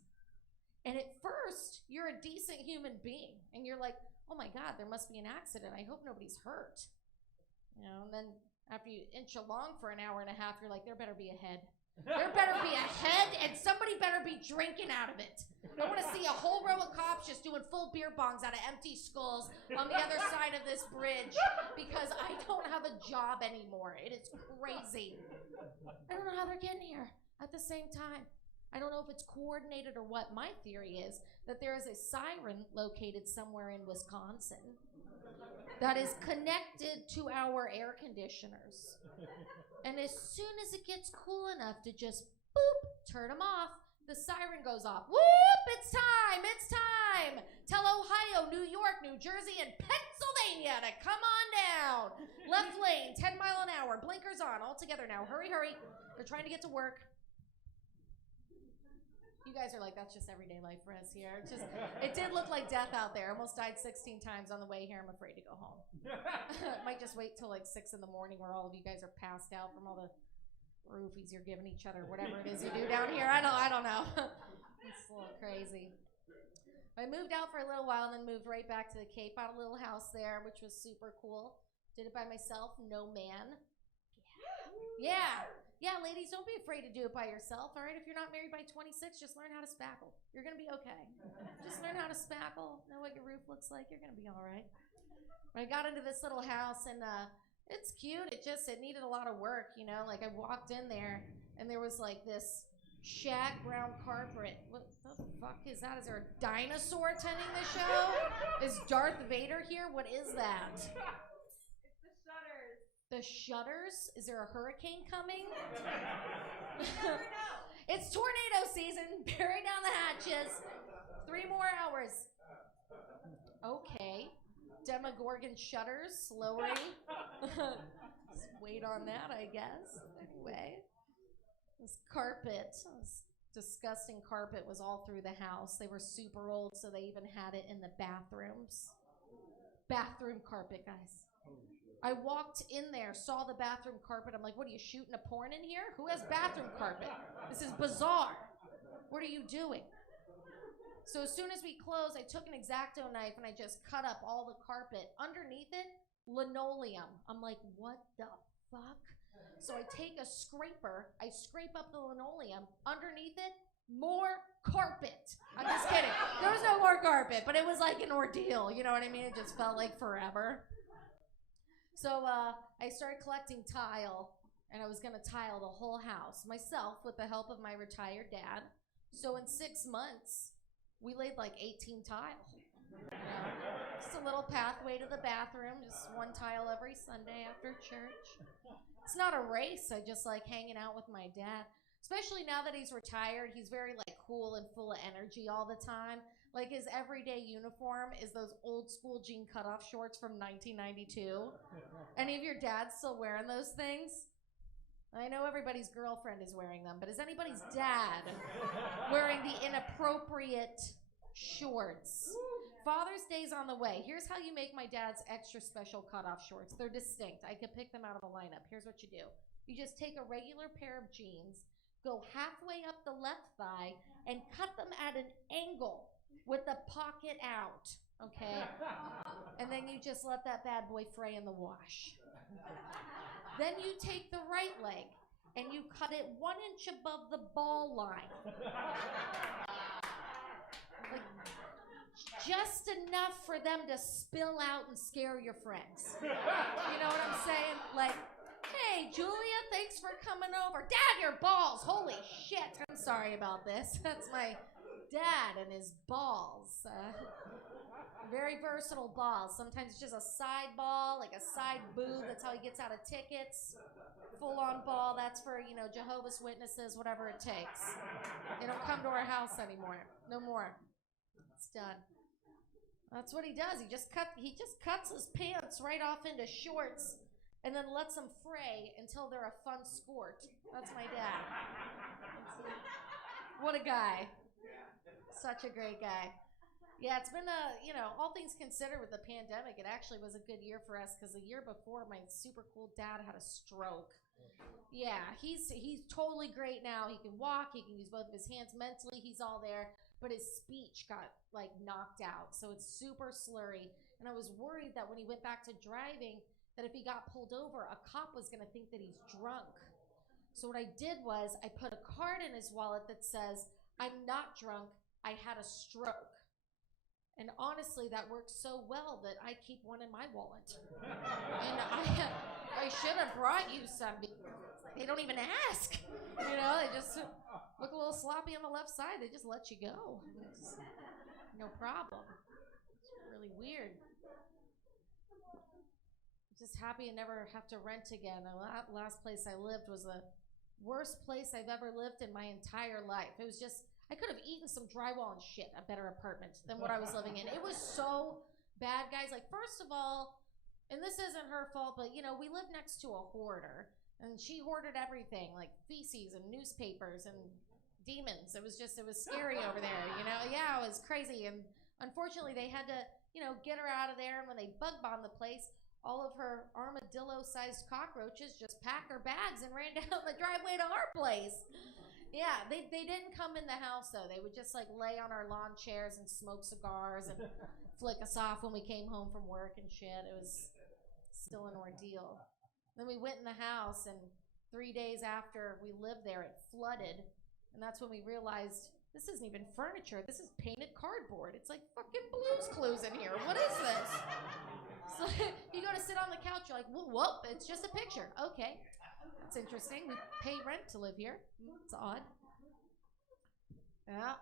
And at first, you're a decent human being. And you're like, oh my God, there must be an accident. I hope nobody's hurt. You know, and then after you inch along for an hour and a half, you're like, there better be a head. There better be a head, and somebody better be drinking out of it. I want to see a whole row of cops just doing full beer bongs out of empty skulls on the other side of this bridge because I don't have a job anymore. It is crazy. I don't know how they're getting here at the same time. I don't know if it's coordinated or what. My theory is that there is a siren located somewhere in Wisconsin that is connected to our air conditioners. And as soon as it gets cool enough to just boop, turn them off, the siren goes off. Whoop, it's time, it's time. Tell Ohio, New York, New Jersey, and Pennsylvania to come on down. Left lane, 10 mile an hour, blinkers on, all together now. Hurry, hurry. They're trying to get to work. You guys are like, that's just everyday life for us here. It did look like death out there. Almost died 16 times on the way here. I'm afraid to go home. Might just wait till like 6 in the morning where all of you guys are passed out from all the roofies you're giving each other, whatever it is you do down here. I don't know. It's a little crazy. I moved out for a little while and then moved right back to the Cape. Bought a little house there, which was super cool. Did it by myself, no man. Yeah. Yeah, ladies, don't be afraid to do it by yourself, all right? If you're not married by 26, just learn how to spackle. You're going to be okay. Just learn how to spackle, know what your roof looks like. You're going to be all right. I got into this little house, and it's cute. It needed a lot of work, you know? Like, I walked in there, and there was, like, this shag brown carpet. What the fuck is that? Is there a dinosaur attending the show? Is Darth Vader here? What is that? It's the shutters. The shutters? Is there a hurricane coming? You never know. It's tornado season. Bury down the hatches. 3 more hours. Okay. Demogorgon shutters lowering. Just wait on that, I guess. Anyway. This carpet, this disgusting carpet, was all through the house. They were super old, so they even had it in the bathrooms. Bathroom carpet, guys. I walked in there, saw the bathroom carpet. I'm like, what, are you shooting a porn in here? Who has bathroom carpet? This is bizarre. What are you doing? So as soon as we closed, I took an X-Acto knife and I just cut up all the carpet. Underneath it, linoleum. I'm like, what the fuck? So I take a scraper, I scrape up the linoleum. Underneath it, more carpet. I'm just kidding. There was no more carpet, but it was like an ordeal. You know what I mean? It just felt like forever. So I started collecting tile, and I was going to tile the whole house myself with the help of my retired dad. So in 6 months, we laid like 18 tile. You know, just a little pathway to the bathroom, just 1 tile every Sunday after church. It's not a race. I just like hanging out with my dad. Especially now that he's retired, he's very like cool and full of energy all the time. Like his everyday uniform is those old school jean cutoff shorts from 1992. Any of your dads still wearing those things? I know everybody's girlfriend is wearing them, but is anybody's dad wearing the inappropriate shorts? Father's Day's on the way. Here's how you make my dad's extra special cutoff shorts. They're distinct. I could pick them out of a lineup. Here's what you do. You just take a regular pair of jeans, go halfway up the left thigh, and cut them at an angle with the pocket out, okay? And then you just let that bad boy fray in the wash. Then you take the right leg, and you cut it 1 inch above the ball line. Like, just enough for them to spill out and scare your friends. You know what I'm saying? Like, hey, Julia, thanks for coming over. Dad, your balls. Holy shit. I'm sorry about this. That's my dad and his balls. Very versatile balls. Sometimes it's just a side ball, like a side boob. That's how he gets out of tickets. Full-on ball. That's for, you know, Jehovah's Witnesses, whatever it takes. They don't come to our house anymore. No more. It's done. That's what he does. He just cuts his pants right off into shorts and then lets them fray until they're a fun skort. That's my dad. What a guy. Such a great guy. Yeah, it's been all things considered with the pandemic, it actually was a good year for us because the year before, my super cool dad had a stroke. Yeah, he's totally great now. He can walk. He can use both of his hands. Mentally, he's all there. But his speech got, like, knocked out. So it's super slurry. And I was worried that when he went back to driving, that if he got pulled over, a cop was going to think that he's drunk. So what I did was I put a card in his wallet that says, I'm not drunk. I had a stroke. And honestly, that works so well that I keep one in my wallet. And I should have brought you some. They don't even ask. You know, they just look a little sloppy on the left side. They just let you go. It's no problem. It's really weird. Just happy to never have to rent again. The last place I lived was the worst place I've ever lived in my entire life. It was just, I could have eaten some drywall and shit, a better apartment than what I was living in. It was so bad, guys. Like, first of all, and this isn't her fault, but, you know, we lived next to a hoarder, and she hoarded everything, like feces and newspapers and demons. It was scary over there, you know? Yeah, it was crazy. And unfortunately, they had to, you know, get her out of there. And when they bug bombed the place, all of her armadillo-sized cockroaches just packed their bags and ran down the driveway to our place. Yeah, they didn't come in the house, though. They would just, like, lay on our lawn chairs and smoke cigars and flick us off when we came home from work and shit. It was still an ordeal. Then we went in the house, and 3 days after we lived there, it flooded. And that's when we realized this isn't even furniture. This is painted cardboard. It's like fucking Blue's Clues in here. What is this? So you go to sit on the couch, you're like, whoop, it's just a picture. Okay, that's interesting. We pay rent to live here. It's odd. Yeah.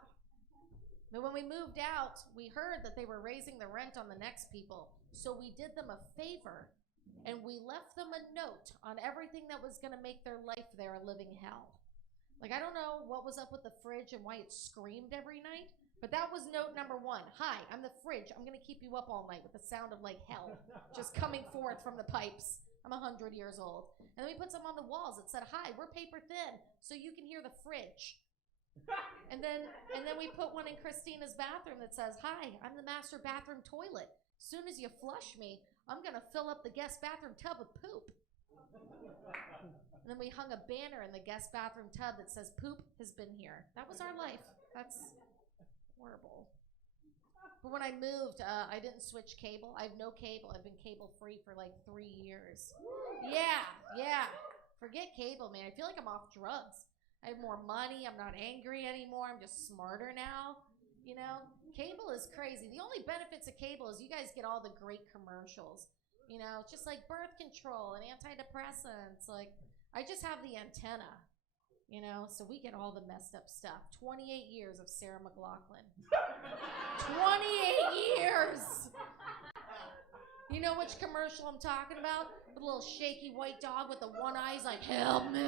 But when we moved out, we heard that they were raising the rent on the next people. So we did them a favor, and we left them a note on everything that was going to make their life there a living hell. Like, I don't know what was up with the fridge and why it screamed every night, but that was note number 1. Hi, I'm the fridge. I'm going to keep you up all night with the sound of, like, hell just coming forth from the pipes. I'm 100 years old. And then we put some on the walls that said, hi, we're paper thin, so you can hear the fridge. And then we put one in Christina's bathroom that says, hi, I'm the master bathroom toilet. As soon as you flush me, I'm going to fill up the guest bathroom tub with poop. And then we hung a banner in the guest bathroom tub that says, poop has been here. That was our life. That's horrible. But when I moved, I didn't switch cable. I have no cable. I've been cable free for like 3 years. Yeah. Forget cable, man. I feel like I'm off drugs. I have more money. I'm not angry anymore. I'm just smarter now. You know, cable is crazy. The only benefits of cable is you guys get all the great commercials. You know, just like birth control and antidepressants. Like, I just have the antenna, you know, so we get all the messed up stuff. 28 years of Sarah McLachlan. 28 years! You know which commercial I'm talking about? The little shaky white dog with the one eye. He's like, help me!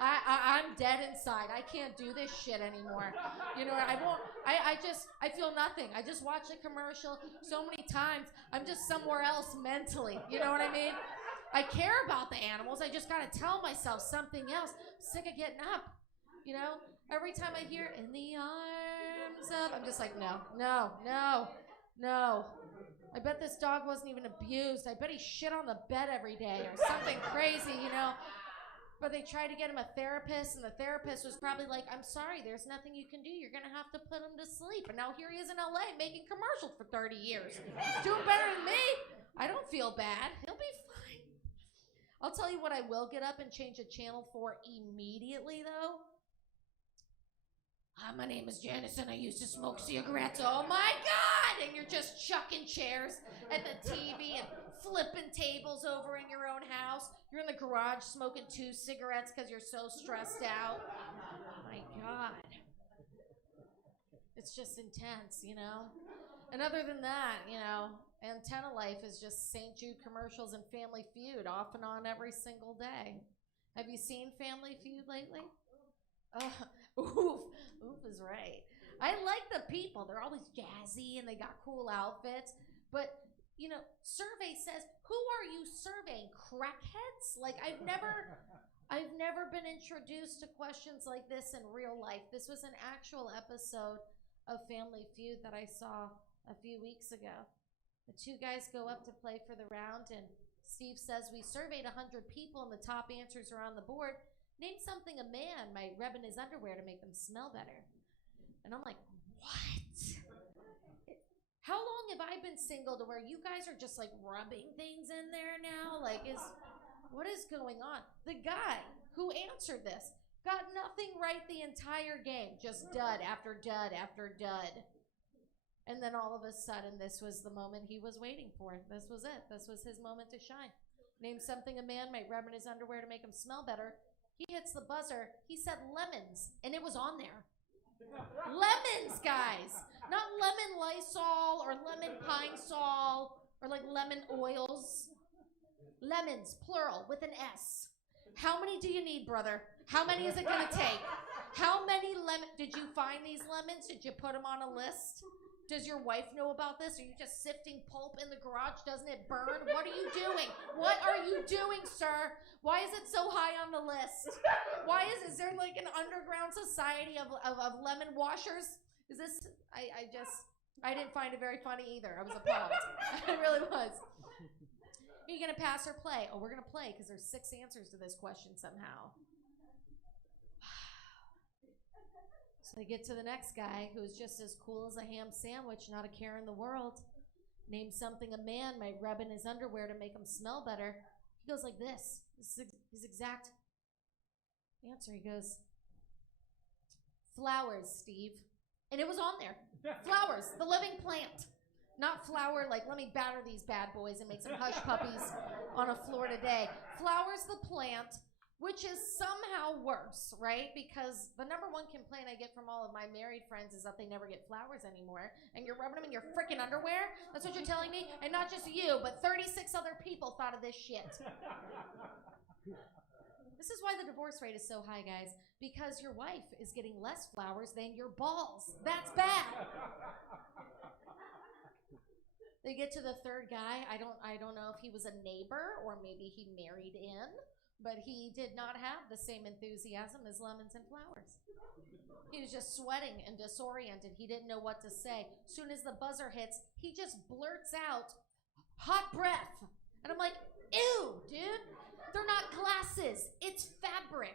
I'm dead inside. I can't do this shit anymore. You know, I feel nothing. I just watch the commercial so many times. I'm just somewhere else mentally. You know what I mean? I care about the animals. I just gotta tell myself something else. I'm sick of getting up. You know? Every time I hear in the arms of, I'm just like, no. I bet this dog wasn't even abused. I bet he shit on the bed every day or something crazy, you know? But they tried to get him a therapist, and the therapist was probably like, I'm sorry, there's nothing you can do. You're going to have to put him to sleep. And now here he is in LA making commercials for 30 years. He's doing better than me. I don't feel bad. He'll be fine. I'll tell you what I will get up and change a channel for immediately, though. Hi, my name is Jannelys, and I used to smoke cigarettes. Oh, my God! And you're just chucking chairs at the TV and flipping tables over in your own house. You're in the garage smoking 2 cigarettes because you're so stressed out. My God. It's just intense, you know? And other than that, you know, antenna life is just St. Jude commercials and Family Feud off and on every single day. Have you seen Family Feud lately? Oof is right. I like the people. They're always jazzy and they got cool outfits. But, you know, survey says, who are you surveying? Crackheads? Like, I've never been introduced to questions like this in real life. This was an actual episode of Family Feud that I saw a few weeks ago. The 2 guys go up to play for the round, and Steve says, we surveyed 100 people, and the top answers are on the board. Name something a man might rub in his underwear to make them smell better. And I'm like, what? How long have I been single to where you guys are just like rubbing things in there now? Like, what is going on? The guy who answered this got nothing right the entire game. Just dud after dud after dud. And then all of a sudden, this was the moment he was waiting for. This was it. This was his moment to shine. Name something a man might rub in his underwear to make him smell better. He hits the buzzer. He said lemons, and it was on there. Lemons, guys. Not lemon Lysol or lemon Pine Sol or like lemon oils. Lemons, plural, with an S. How many do you need, brother? How many is it going to take? How many lemons? Did you find these lemons? Did you put them on a list? Does your wife know about this? Are you just sifting pulp in the garage? Doesn't it burn? What are you doing? What are you doing, sir? Why is it so high on the list? Is there like an underground society of lemon washers? Is this, I didn't find it very funny either. I was appalled. I really was. Are you going to pass or play? Oh, we're going to play because there's 6 answers to this question somehow. So they get to the next guy who's just as cool as a ham sandwich, not a care in the world. Name something a man might rub in his underwear to make him smell better. He goes like this. This is his exact answer. He goes, flowers, Steve. And it was on there. Flowers, the living plant. Not flower like, let me batter these bad boys and make some hush puppies on a Florida day. Flowers, the plant, which is somehow worse, right? Because the number one complaint I get from all of my married friends is that they never get flowers anymore. And you're rubbing them in your freaking underwear? That's what you're telling me? And not just you, but 36 other people thought of this shit. This is why the divorce rate is so high, guys. Because your wife is getting less flowers than your balls. That's bad. They get to the third guy. I don't know if he was a neighbor or maybe he married in, but he did not have the same enthusiasm as lemons and flowers. He was just sweating and disoriented. He didn't know what to say. Soon as the buzzer hits, he just blurts out, hot breath. And I'm like, ew, dude. They're not glasses. It's fabric.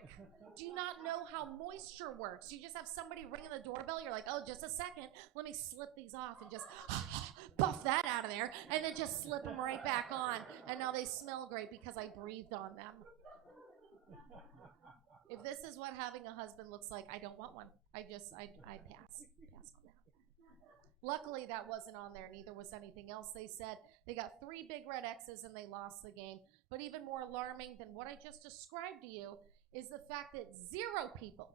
Do you not know how moisture works? You just have somebody ringing the doorbell. You're like, oh, just a second. Let me slip these off and just buff that out of there. And then just slip them right back on. And now they smell great because I breathed on them. If this is what having a husband looks like, I don't want one. I pass on that. Luckily, that wasn't on there. Neither was anything else. They said they got 3 big red X's and they lost the game. But even more alarming than what I just described to you is the fact that 0 people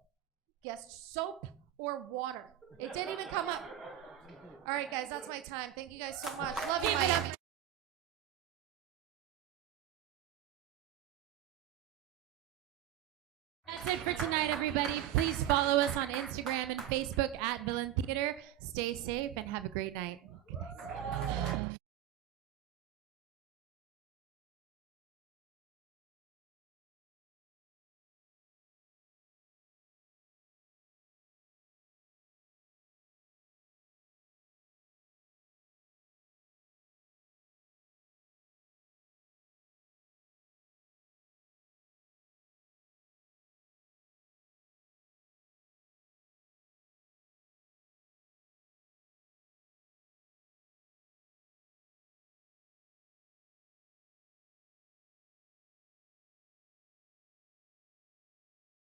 guessed soap or water. It didn't even come up. All right, guys, that's my time. Thank you guys so much. Love you, Miami. That's it for tonight, everybody. Please follow us on Instagram and Facebook at Villain Theater. Stay safe and have a great night.